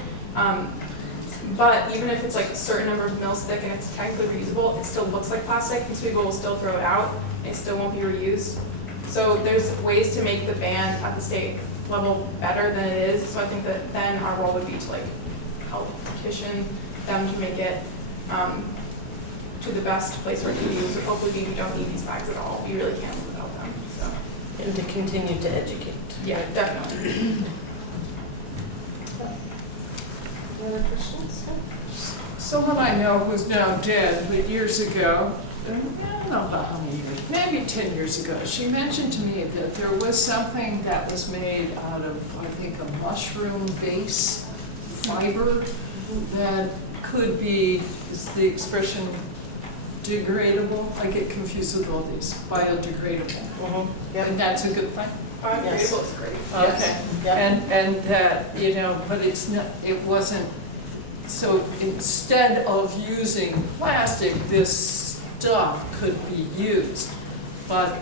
But even if it's like a certain number of mils thick and it's technically reusable, it still looks like plastic, and so people will still throw it out, and it still won't be reused. So there's ways to make the ban at the state level better than it is, so I think that then our role would be to like help petition them to make it to the best place where it can be used. So hopefully we don't need these bags at all, we really can't live without them, so. And to continue to educate. Yeah, definitely. Any other questions? Someone I know who's now dead, but years ago, I don't know about how many years, maybe 10 years ago, she mentioned to me that there was something that was made out of, I think, a mushroom base fiber that could be, is the expression degradable? I get confused with all these, biodegradable. Yep. And that's a good thing? Biodegradable is great. Okay. Yep. And that, you know, but it's not, it wasn't, so instead of using plastic, this stuff could be used. But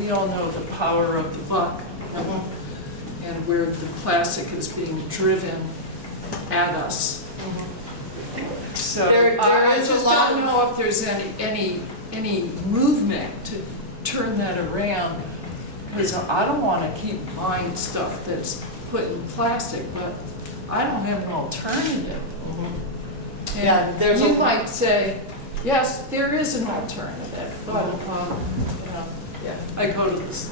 we all know the power of the buck and where the plastic is being driven at us. So There I is a just lot don't know if there's any movement to turn that around. Because I don't want to keep buying stuff that's put in plastic, but I don't have an alternative. And Yeah, there's you a- might say, yes, there is an alternative, but you know, Yeah. I go to this.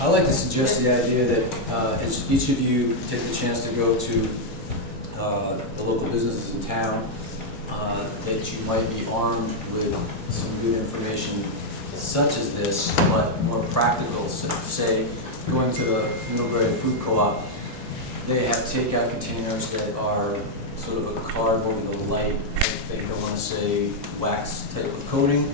I like to suggest the idea that as each of you take the chance to go to the local businesses in town, that you might be armed with some good information such as this, but more practical. So say, going to the Middlebury Food Co-op, they have takeout containers that are sort of a cardboard with a light, I think I want to say wax type of coating.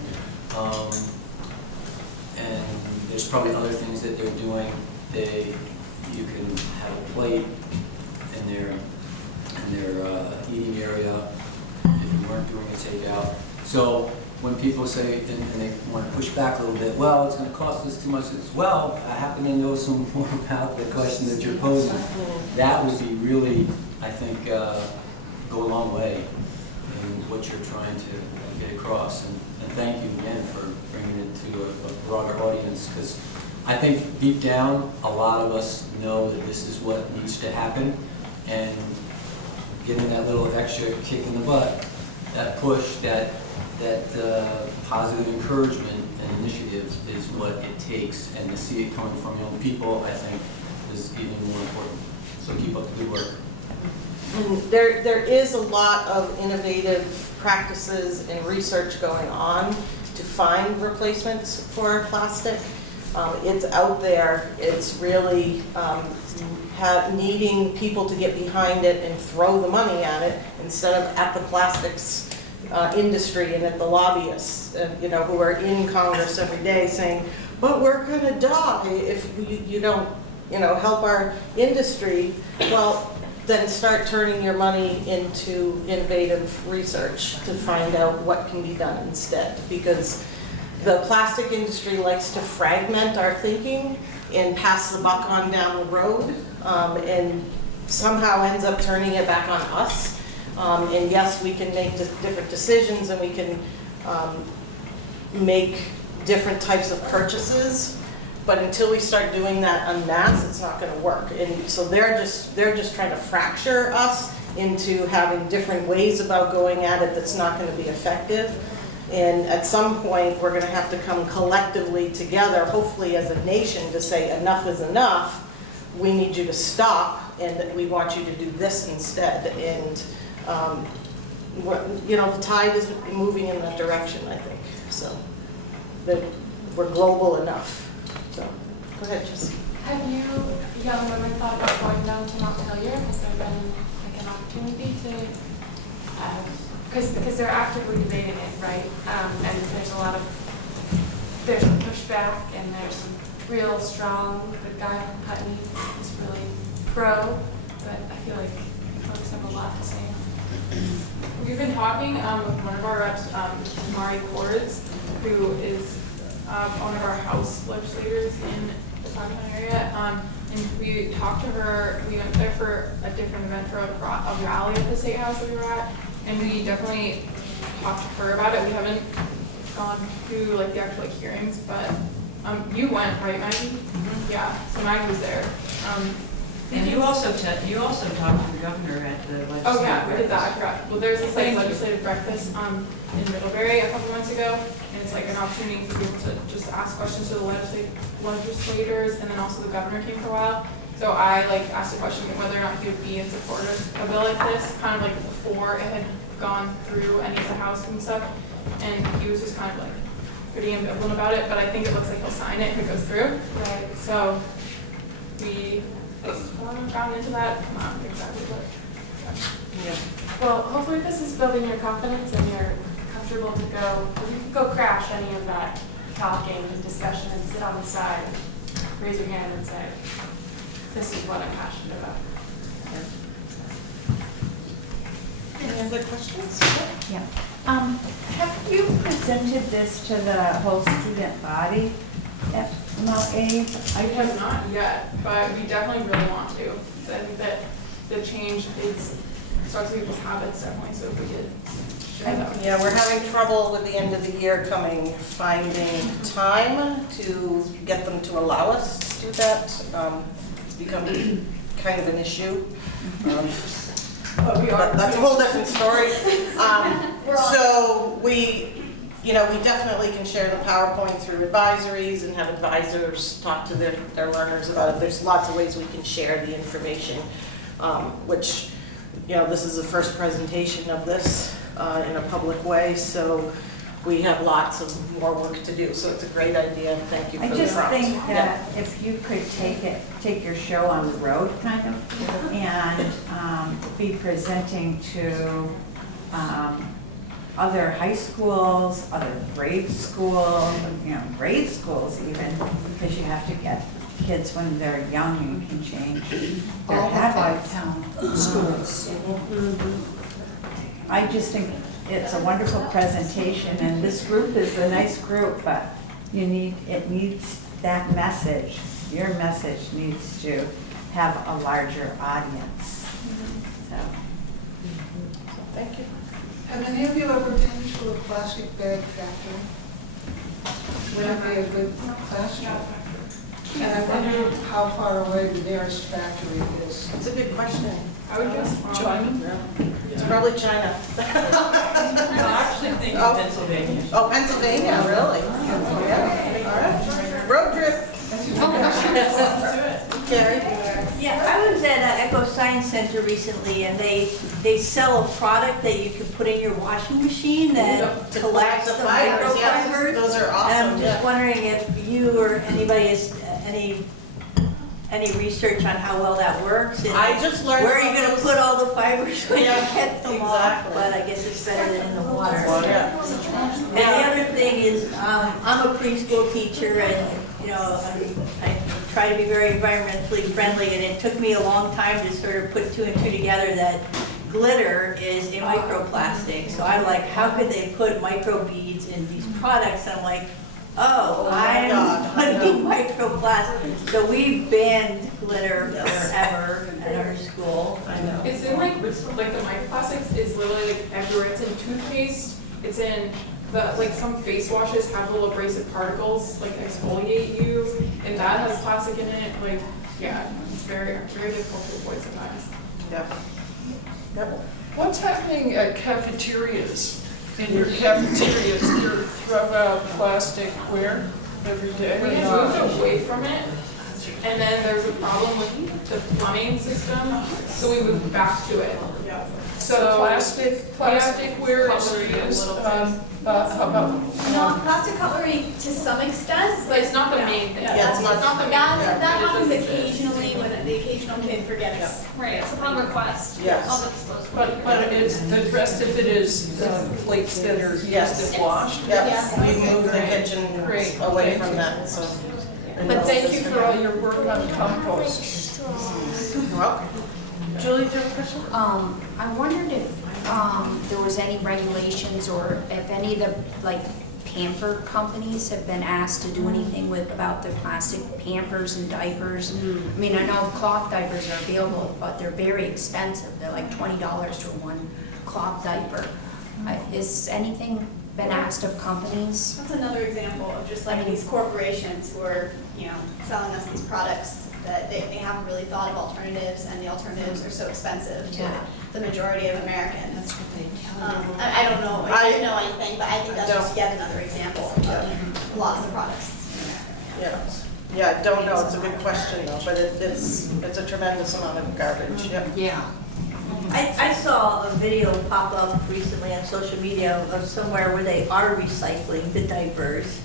And there's probably other things that they're doing. You can have a plate in their eating area if you weren't doing a takeout. So when people say, and they want to push back a little bit, well, it's going to cost us too much. As well, I happen to know some more about the question that you're posing. That would be really, I think, go a long way in what you're trying to get across. And thank you again for bringing it to a broader audience, because I think deep down, a lot of us know that this is what needs to happen, and getting that little extra kick in the butt, that push, that positive encouragement and initiative is what it takes, and to see it coming from young people, I think, is even more important. So keep up the good work. And there is a lot of innovative practices and research going on to find replacements for plastic. It's out there. It's really needing people to get behind it and throw the money at it instead of at the plastics industry and at the lobbyists, who are in Congress every day saying, but we're going to die if you don't, help our industry. Well, then start turning your money into innovative research to find out what can be done instead. Because the plastic industry likes to fragment our thinking and pass the buck on down the road, and somehow ends up turning it back on us. And yes, we can make different decisions, and we can make different types of purchases, but until we start doing that en masse, it's not going to work. And so they're just trying to fracture us into having different ways about going at it that's not going to be effective. And at some point, we're going to have to come collectively together, hopefully as a nation, to say enough is enough. We need you to stop, and we want you to do this instead. And the tide is moving in that direction, I think. So that we're global enough. So go ahead, Jesse. Have you young women thought about going down to Montpelier? Has there been like an opportunity to? Because they're actively debating it, right? And there's some pushback, and there's some real strong. The guy from Putney is really pro, but I feel like folks have a lot to say. We've been talking with one of our reps, Mari Cords, who is one of our House legislators in the Town area, And we talked to her, we went there for a different event for a rally at the State House that we were at, and we definitely talked to her about it. We haven't gone through like the actual like, hearings, but you went, right, Maggie? Yeah, so Maggie was there. And you also talked to the governor at the legislative. Oh yeah, we did that, I breakfast. forgot. Well, there's this like legislative breakfast in Middlebury a couple months ago, and it's like an opportunity for people to just ask questions to the legislators, and then also the governor came for a while. So I like asked a question whether or not he would be in support of a bill like this, kind of like before it had gone through any of the House and stuff, and he was just kind of like pretty ambivalent about it, but I think it looks like he'll sign it if it goes through. Right. So we haven't gotten into that, not exactly what. Yeah. Well, hopefully this is building your confidence and you're comfortable to go, you can go crash any of that talking and discussion and sit on the side, raise your hand and say, this is what I'm passionate about. Any other questions? Yeah. Have you presented this to the whole student body at Mount A? I have not yet, but we definitely really want to. So I think that the change starts with people's habits definitely, so if we could share that. Yeah, we're having trouble with the end of the year finding time to get them to allow us to do that. It's become kind of an issue. But we are. But that's a whole different story. So we definitely can share the PowerPoint through advisories and have advisors talk to their learners about it. There's lots of ways we can share the information, which, this is the first presentation of this in a public way, so we have lots of more work to do. So it's a great idea. Thank you for the prompt. I just think that if you could take your show on the road, kind of, and be presenting to other high schools, other grade schools even, because you have to get kids when they're young and can change their habits. Schools. I just think it's a wonderful presentation, and this group is a nice group, but it needs that message. Your message needs to have a larger audience. So. Thank you. Have any of you ever been to a plastic bag factory? Would it be a good class? And I wonder how far away the nearest factory is. It's a good question. I would guess China? It's probably China. I actually think Pennsylvania. Oh, Pennsylvania, really? Yeah. All right. Road trip. Carrie? Yeah, I was at Echo Science Center recently, and they sell a product that you can put in your washing machine that To collects the fibers, yes. microfibers. Those are And awesome. I'm just wondering if you or anybody has any research on how well that works? And I just learned where are you about gonna those. put all the fibers when you Yeah, get them off? exactly. But I guess it's better than in the water. Yeah. And the other thing is, I'm a preschool teacher, and, I try to be very environmentally friendly, and it took me a long time to sort of put two and two together that glitter is a microplastic. So I'm like, how could they put microbeads in these products? And I'm like, Oh my I'm God, I putting microplastic. So we banned glitter Yes. forever at our school. I know. It's in like the microplastics is literally like everywhere. It's in toothpaste. It's in some face washes have little abrasive particles like exfoliate you, and that has plastic in it. Like, yeah, it's very, very difficult to avoid sometimes. Yeah. Yep. What's happening at cafeterias? In your cafeterias, you throw out plastic where every day? We or had not? moved away from it, and then there was a problem with the plumbing system, so we moved back to it. So plasticware is used, how about? No, plastic cutlery to some extent, But but it's not the main thing. Yeah, it's not the main that thing. happens occasionally when the occasional kid forgets. Right, it's upon request. Yes. All the disposable. But it's, the rest of it is plates that are used Yes. and washed? Yep. We moved the kitchen Great. away Thank from you. that, so. But thank you for all your work on compost. You're welcome. Julie, do you have a question? I wondered if there was any regulations or if any of the pamper companies have been asked to do anything with about their plastic pampers and diapers. I mean, I know cloth diapers are available, but they're very expensive. They're like $20 for one cloth diaper. Is anything been asked of companies? That's another example of just like these corporations who are, selling us these products that they haven't really thought of alternatives, and the alternatives are so expensive to the majority of Americans. That's what they tell you. I don't know, I didn't know anything, but I think that's just yet another example of a lot of the products in America. Yeah, I don't know, it's a good question though, but it's a tremendous amount of garbage, yep. Yeah. I saw a video pop up recently on social media of somewhere where they are recycling the diapers.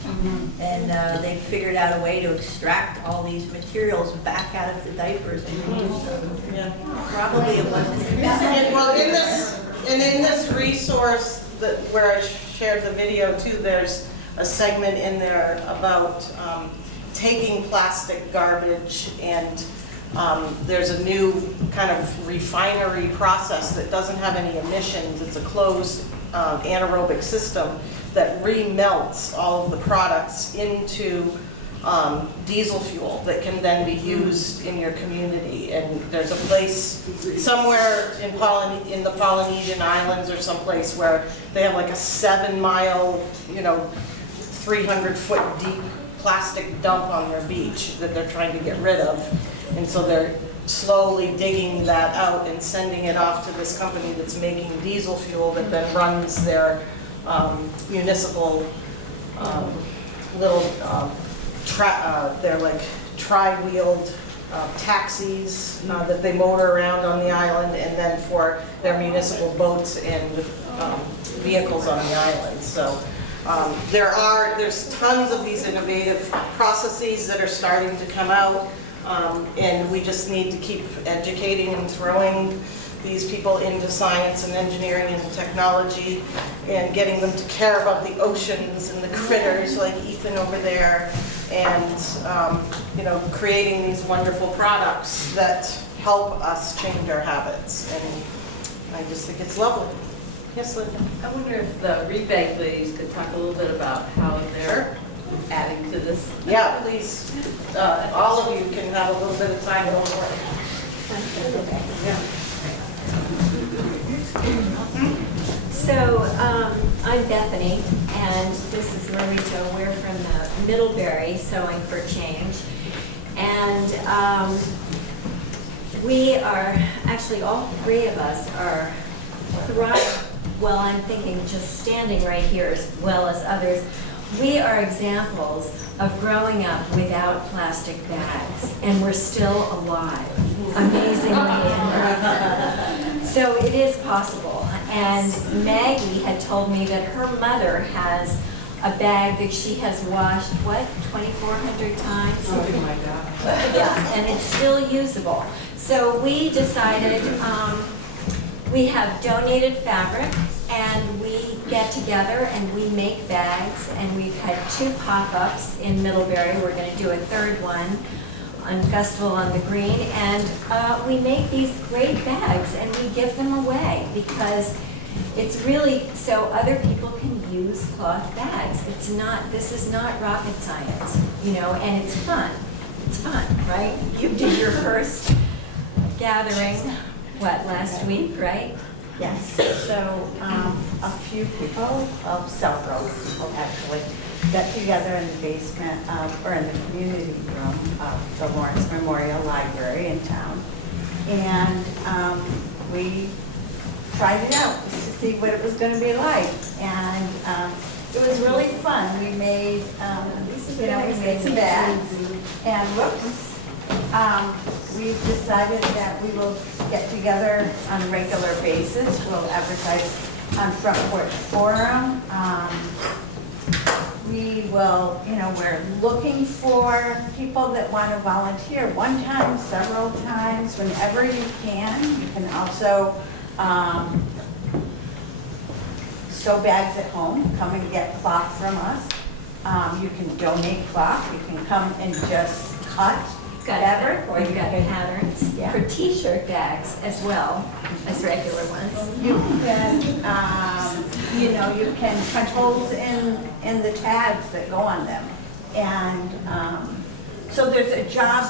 And they figured out a way to extract all these materials back out of the diapers and reuse them. Yeah. Probably it wasn't. Well, in this resource where I shared the video too, there's a segment in there about taking plastic garbage, and there's a new kind of refinery process that doesn't have any emissions. It's a closed anaerobic system that remelts all of the products into diesel fuel that can then be used in your community. And there's a place somewhere in the Polynesian Islands or someplace where they have like a 7-mile, 300-foot deep plastic dump on their beach that they're trying to get rid of. And so they're slowly digging that out and sending it off to this company that's making diesel fuel that then runs their municipal little, they're like tri-wheeled taxis that they motor around on the island, and then for their municipal boats and vehicles on the island. So there's tons of these innovative processes that are starting to come out. And we just need to keep educating and throwing these people into science and engineering and technology, and getting them to care about the oceans and the critters like Ethan over there, and creating these wonderful products that help us change our habits. And I just think it's lovely. Yes, Linda? I wonder if the rebate ladies could talk a little bit about how they're adding to this. Yeah, please, all of you can have a little bit of time to work. So, I'm Bethany, and this is Marita. We're from the Middlebury Sewing for Change. And we are, actually all three of us are thriving. Well, I'm thinking just standing right here as well as others. We are examples of growing up without plastic bags, and we're still alive, amazingly enough. So it is possible. And Maggie had told me that her mother has a bag that she has washed, 2,400 times? Something like that. Yeah, and it's still usable. So we decided, we have donated fabric, and we get together and we make bags, and we've had 2 pop-ups in Middlebury. We're going to do a 3rd one on Festival on the Green, and we make these great bags and we give them away because it's really so other people can use cloth bags. This is not rocket science, and it's fun. It's fun, right? You did your first gathering, last week, right? Yes, so a few people, several people actually, got together in the basement or in the community room of the Lawrence Memorial Library in town. And we tried it out just to see what it was going to be like. And it was really fun. We made, we made some bags. And whoops. We've decided that we will get together on a regular basis. We'll advertise on Front Porch Forum. We will, we're looking for people that want to volunteer one time, several times, whenever you can. You can also sew bags at home. Come and get cloth from us. You can donate cloth. You can come and just cut got Fabric, or we've you got can- patterns Yeah. for t-shirt bags as well as regular ones. You can, you can punch holes in the tags that go on them. And so there's a job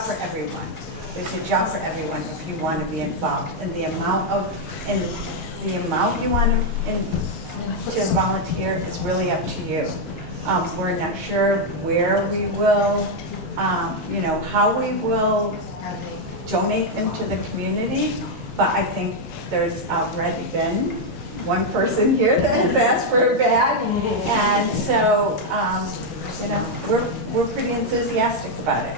for everyone. There's a job for everyone if you want to be involved. And the amount you want to volunteer is really up to you. We're not sure where we will, how we will donate them to the community, but I think there's already been one person here that has asked for a bag, and so, we're pretty enthusiastic about it.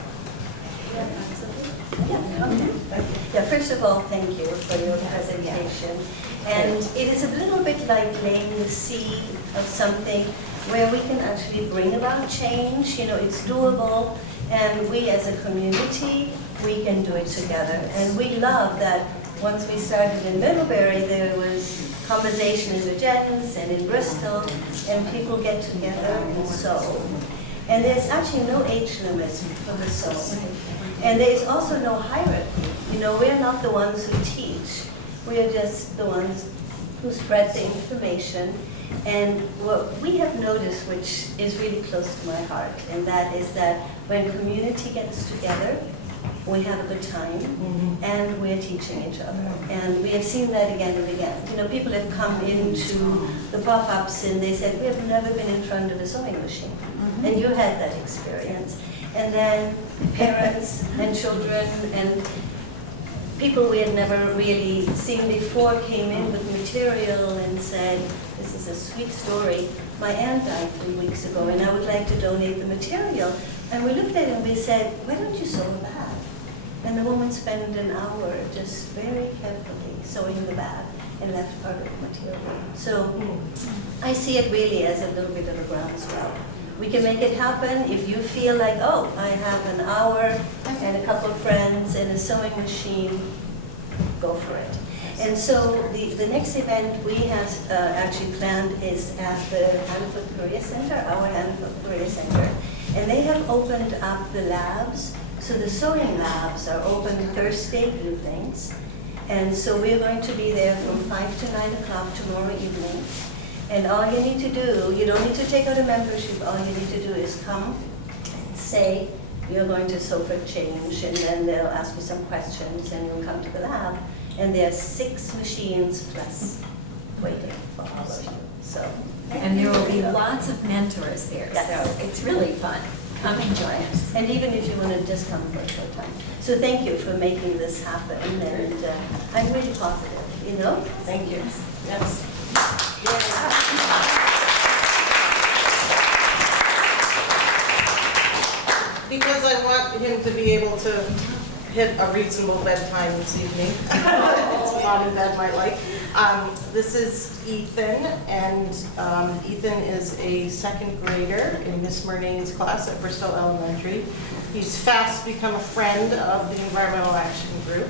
Yeah, first of all, thank you for your presentation. And it is a little bit like laying the seed of something where we can actually bring about change. It's doable, and we as a community, we can do it together. And we love that once we started in Middlebury, there was conversation in Regents and in Bristol, and people get together and sew. And there's actually no age limit for the sewing. And there's also no hierarchy. We're not the ones who teach. We're just the ones who spread the information. And what we have noticed, which is really close to my heart, and that is that when community gets together, we have a good time, and we're teaching each other. And we have seen that again and again. People have come into the pop-ups and they said, we have never been in front of a sewing machine. And you had that experience. And then parents and children and people we had never really seen before came in with material and said, this is a sweet story. My aunt died 3 weeks ago and I would like to donate the material. And we looked at it and we said, why don't you sew a bag? And the woman spent an hour just very carefully sewing the bag and left part of the material. So I see it really as a little bit of a groundswell. We can make it happen if you feel like, oh, I have an hour and a couple of friends and a sewing machine, go for it. And so the next event we have actually planned is at the Hanford Career Center, our Hanford Career Center. And they have opened up the labs. So the sewing labs are open Thursday evenings. And so we're going to be there from 5 to 9 o'clock tomorrow evening. And all you need to do, you don't need to take out a membership, all you need to do is come, say you're going to sew for change, and then they'll ask you some questions, and you'll come to the lab. And there are 6 machines plus waiting for all of you. So, And there will be lots of mentors there, Yes. so it's really fun. Come and join us. and even if you want to just come for a short time. So thank you for making this happen, and I'm really positive, Thank you. Yes. Because I want him to be able to hit a reasonable bedtime this evening. It's not in bed, my like. This is Ethan, and Ethan is a 2nd grader in Miss Murnane's class at Bristol Elementary. He's fast become a friend of the Environmental Action Group,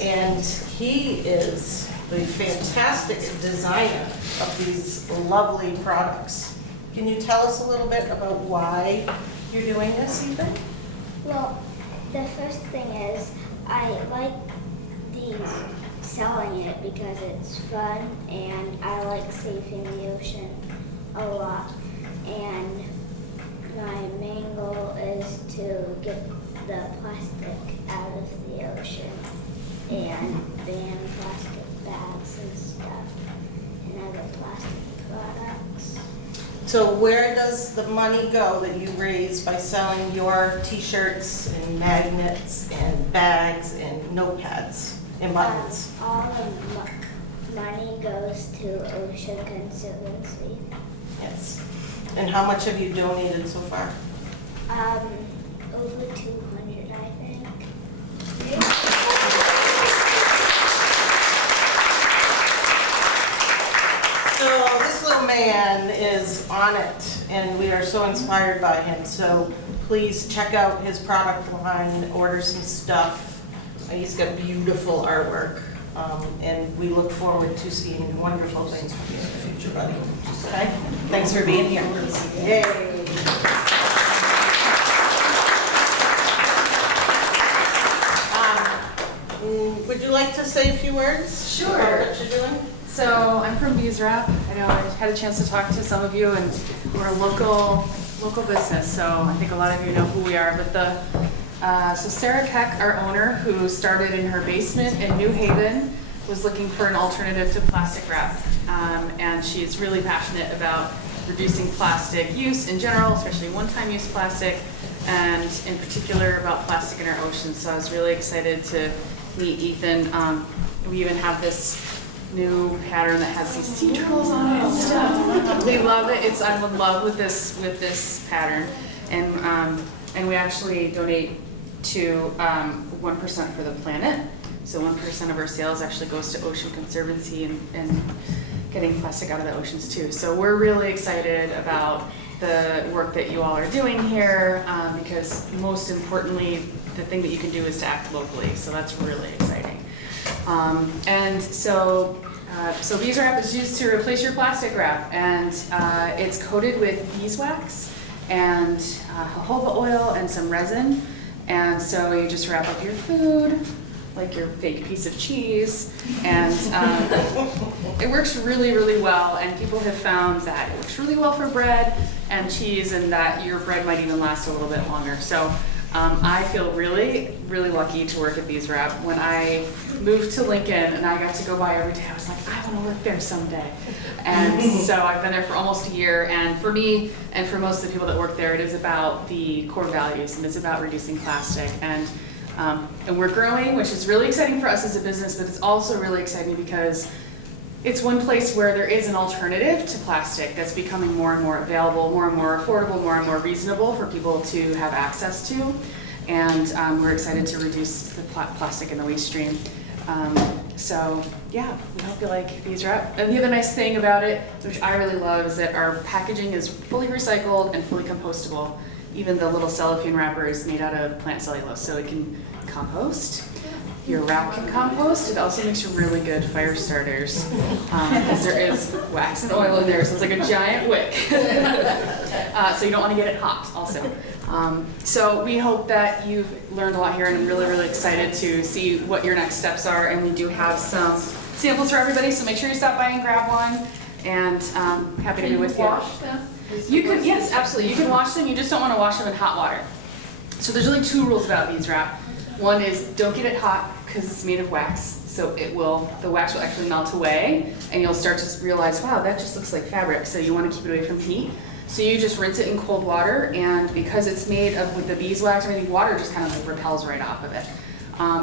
and he is the fantastic designer of these lovely products. Can you tell us a little bit about why you're doing this, Ethan? Well, the first thing is I like selling it because it's fun and I like saving the ocean a lot. And my main goal is to get the plastic out of the ocean and ban plastic bags and stuff and other plastic products. So where does the money go that you raise by selling your t-shirts and magnets and bags and notepads and buttons? All the money goes to Ocean Conservancy. Yes. And how much have you donated so far? Over 200, I think. So this little man is on it, and we are so inspired by him. So please check out his product line, order some stuff. He's got beautiful artwork, and we look forward to seeing wonderful things from you in the future, buddy. Okay? Thanks for being here. Yay. Would you like to say a few words? Sure. About what you're doing? So I'm from BeesWrap. I know I had a chance to talk to some of you, and we're a local business, so I think a lot of you know who we are. But so Sarah Keck, our owner, who started in her basement in New Haven, was looking for an alternative to plastic wrap, and she's really passionate about reducing plastic use in general, especially one-time use plastic, and in particular about plastic in our oceans. So I was really excited to meet Ethan. We even have this new pattern that has these sea turtles on it and stuff. They love it. I'm in love with this pattern, and we actually donate to 1% for the planet. So 1% of our sales actually goes to Ocean Conservancy and getting plastic out of the oceans too. So we're really excited about the work that you all are doing here, because most importantly, the thing that you can do is to act locally. So that's really exciting. And so BeesWrap is used to replace your plastic wrap, and it's coated with beeswax and jojoba oil and some resin. And so you just wrap up your food, like your fake piece of cheese, and it works really, really well. And people have found that it works really well for bread and cheese, and that your bread might even last a little bit longer. So I feel really, really lucky to work at BeesWrap. When I moved to Lincoln and I got to go by every day, I was like, I want to work there someday. And so I've been there for almost a year, and for me and for most of the people that work there, it is about the core values, and it's about reducing plastic. And we're growing, which is really exciting for us as a business, but it's also really exciting because it's one place where there is an alternative to plastic that's becoming more and more available, more and more affordable, more and more reasonable for people to have access to. And we're excited to reduce the plastic in the waste stream. So yeah, we hope you like BeesWrap. And the other nice thing about it, which I really love, is that our packaging is fully recycled and fully compostable. Even the little cellophane wrapper is made out of plant cellulose, so it can compost. Your wrap can compost. It also makes you really good fire starters, because there is wax and oil in there, so it's like a giant wick. So you don't want to get it hot also. So we hope that you've learned a lot here, and I'm really, really excited to see what your next steps are. And we do have some samples for everybody, so make sure you stop by and grab one. And happy to be with you. Can you wash them? You could, yes, absolutely. You can wash them. You just don't want to wash them in hot water. So there's really two rules about BeesWrap. One is don't get it hot because it's made of wax. So the wax will actually melt away, and you'll start to realize, wow, that just looks like fabric. So you want to keep it away from heat. So you just rinse it in cold water, and because it's made of with the beeswax, I mean, water just kind of like repels right off of it.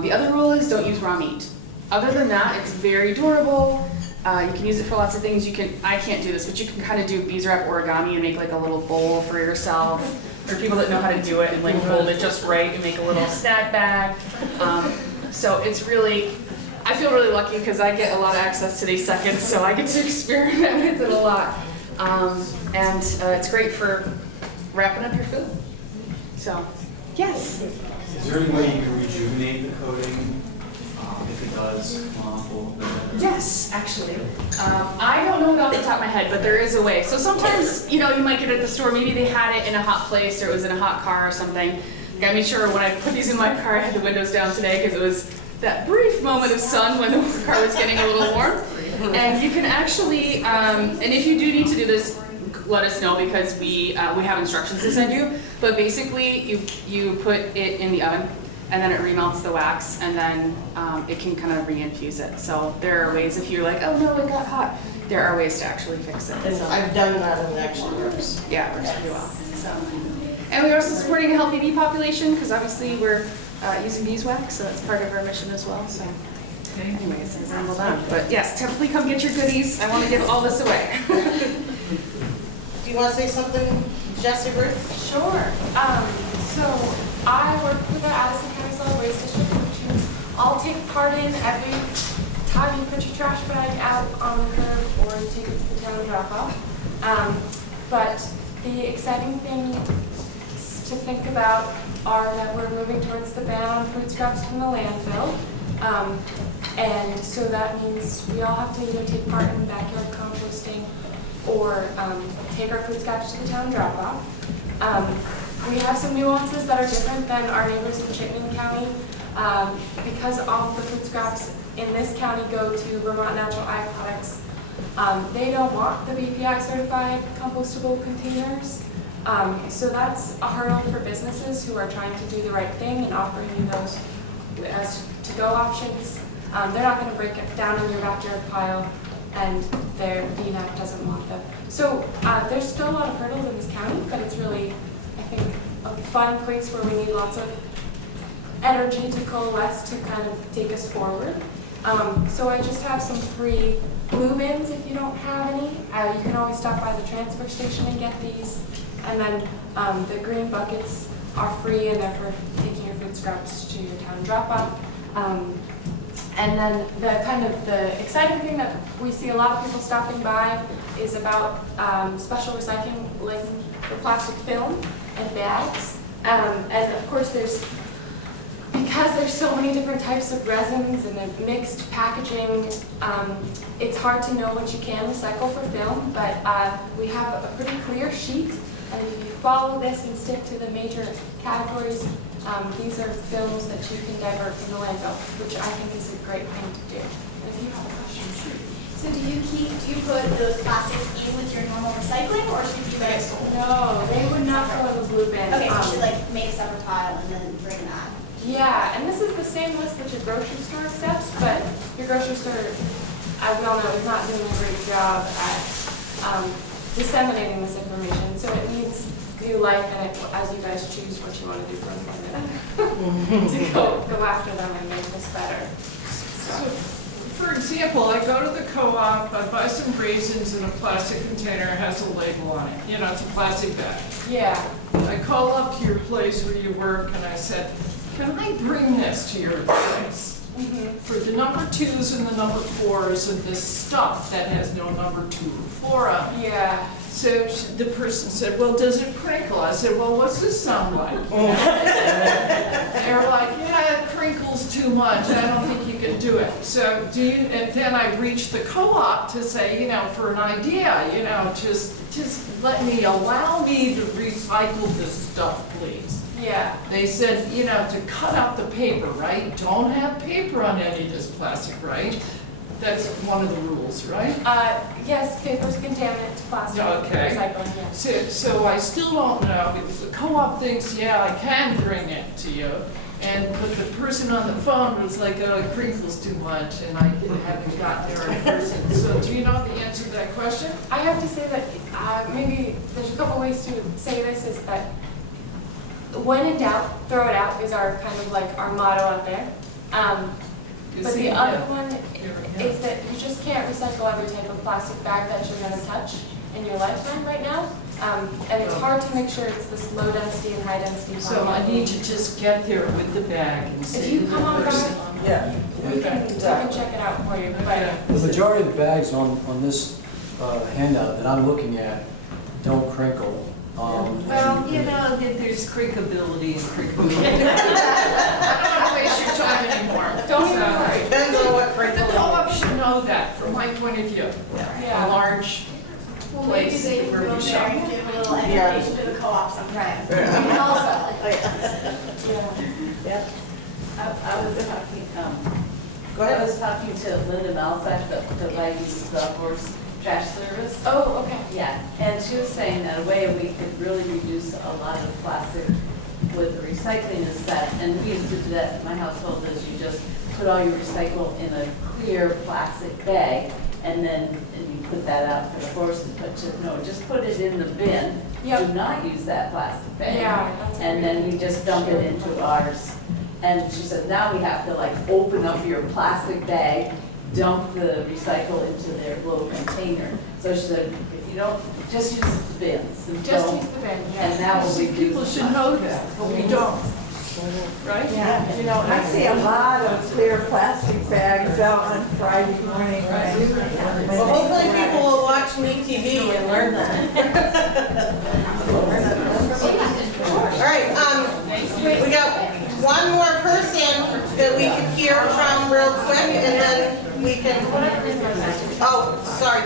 The other rule is don't use raw meat. Other than that, it's very durable. You can use it for lots of things. I can't do this, but you can kind of do BeesWrap origami and make like a little bowl for yourself. There are people that know how to do it and like fold it just right and make a little snack bag. So it's really, I feel really lucky because I get a lot of access to these seconds, so I get to experiment with it a lot. And it's great for wrapping up your food. So, yes? Is there any way you can rejuvenate the coating if it does come off a little bit? Yes, actually. I don't know it off the top of my head, but there is a way. So sometimes, you might get it at the store, maybe they had it in a hot place or it was in a hot car or something. I made sure when I put these in my car, I had the windows down today because it was that brief moment of sun when the car was getting a little warm. And you can actually, and if you do need to do this, let us know because we have instructions to send you. But basically, you put it in the oven, and then it remelts the wax, and then it can kind of re-infuse it. So there are ways, if you're like, oh no, it got hot, there are ways to actually fix it. And so, I've done that and it actually works. Yeah, it works pretty well. So, and we're also supporting a healthy bee population because obviously we're using beeswax, so that's part of our mission as well. So anyways, I rambled on. But yes, definitely come get your goodies. I want to give all this away. Do you want to say something, Jessie Ruth? Sure. So I work for the Addison County Solid Waste District, which I'll take part in every time you put your trash bag out on the curb or you take it to the town drop off. But the exciting thing to think about are that we're moving towards the ban on food scraps from the landfill. And so that means we all have to either take part in backyard composting or take our food scraps to the town drop-off. We have some nuances that are different than our neighbors in Chittenden County. Because all of the food scraps in this county go to Vermont Natural Ag Products, they don't want the BPI certified compostable containers. So that's a hurdle for businesses who are trying to do the right thing and offering you those as to-go options. They're not going to break it down in your backyard pile, and their VNAC doesn't want them. So there's still a lot of hurdles in this county, but it's really, I think, a fun place where we need lots of energy to coalesce to kind of take us forward. So I just have some free blue bins if you don't have any. You can always stop by the transfer station and get these. And then the green buckets are free, and they're for taking your food scraps to your town drop-off. And then the exciting thing that we see a lot of people stopping by is about special recycling for plastic film and bags. And of course because there's so many different types of resins and mixed packaging, it's hard to know what you can recycle for film, but we have a pretty clear sheet, and if you follow this and stick to the major categories, these are films that you can divert from the landfill, which I think is a great thing to do. If you have a question, sure. So do you put those plastics in with your normal recycling, or should you guys? No, they would not go in the blue bin. Okay, so you should make a separate pile and then bring that. Yeah, and this is the same list that your grocery store accepts, but your grocery store, as we all know, is not doing a great job at disseminating this information. So it needs new life, and as you guys choose what you want to do for employment, to go after them and make this better. So, for example, I go to the co-op, I buy some raisins in a plastic container, it has a label on it. You know, it's a plastic bag. Yeah. I call up to your place where you work, and I said, can I bring this to your place? For the number 2s and the number 4s and this stuff that has no number 2 or 4 on it. Yeah. So the person said, well, does it crinkle? I said, well, what's this sound like? They're like, yeah, it crinkles too much. I don't think you can do it. So and then I reached the co-op to say, for an idea, just allow me to recycle this stuff, please. Yeah. They said, to cut out the paper, right? Don't have paper on any of this plastic, right? That's one of the rules, right? Yes, paper's a contaminant to plastic. Okay. Recycling, yeah. So I still don't know, because the co-op thinks, yeah, I can bring it to you. But the person on the phone was like, oh, it crinkles too much, and I haven't gotten there in person. So do you know the answer to that question? I have to say that maybe there's a couple ways to say this, is that when in doubt, throw it out is our kind of like our motto out there. But the other one is that you just can't recycle every type of plastic bag that you're going to touch in your lifetime right now. And it's hard to make sure it's this low density and high density. So I need to just get there with the bag and If say you to the come on person. we can check it out for you. But The majority of the bags on this handout that I'm looking at don't crinkle. Well, there's crinkability and crinkability. I don't want to waste your time anymore. Don't worry. Depends on what crinkle. The co-op should know that, from my point of view. Yeah. A large Maybe place they can where go we there shop. and give a little education to the co-op sometime. We can also. Yeah. I was talking, Go ahead. I was talking to Linda Malzak, the Vikings Golf Course Trash Service. Oh, okay. Yeah, and she was saying that a way we could really reduce a lot of plastic with the recycling is that, and we used to do that in my household, is you just put all your recycle in a clear plastic bag, and then you put that out for the horses, but just put it in the bin. Yep. Do not use that plastic bag. Yeah, that's And then we just dump it into ours. And she said, now we have to open up your plastic bag, dump the recycle into their little container. So she said, if you don't, just use the bins. And Just use the bin, yeah. And that will reduce. People should know that, but we don't. Right? Yeah, I see a lot of clear plastic bags out on Friday morning. Well, hopefully people will watch Me TV and learn that. All right, we got one more person that we could hear from real quick, and then we can,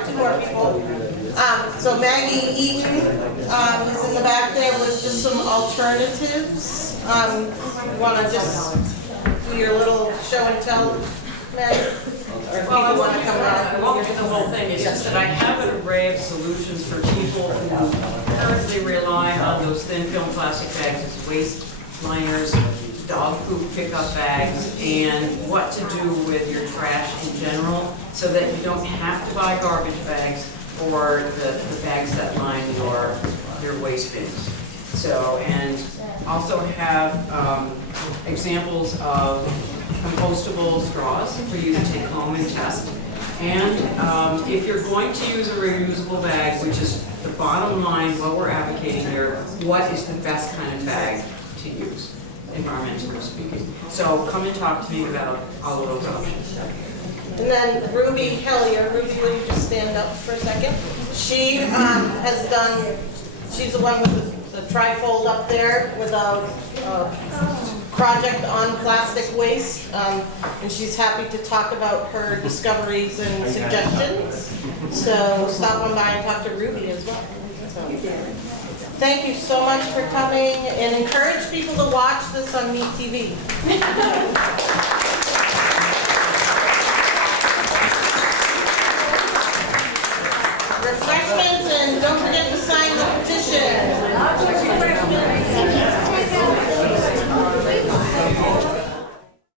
two more people. So Maggie Eaton is in the back there with just some alternatives. Want to just do do your little show and tell, Meg? Or if people want to come I out. won't do the whole thing, it's just that I have an array of solutions for people who currently rely on those thin film plastic bags as waste liners, dog poop pickup bags, and what to do with your trash in general, so that you don't have to buy garbage bags or the bags that line your waste bins. So, and also have examples of compostable straws for you to take home and test. And if you're going to use a reusable bag, which is the bottom line, what we're advocating here, what is the best kind of bag to use, environmentally speaking. So come and talk to me about all of those options. And then Ruby Hellier, Ruby, will you just stand up for a second? She has done, she's the one with the trifold up there with a project on plastic waste, and she's happy to talk about her discoveries and suggestions. So stop on by and talk to Ruby as well. So, thank you so much for coming, and encourage people to watch this on Meet TV.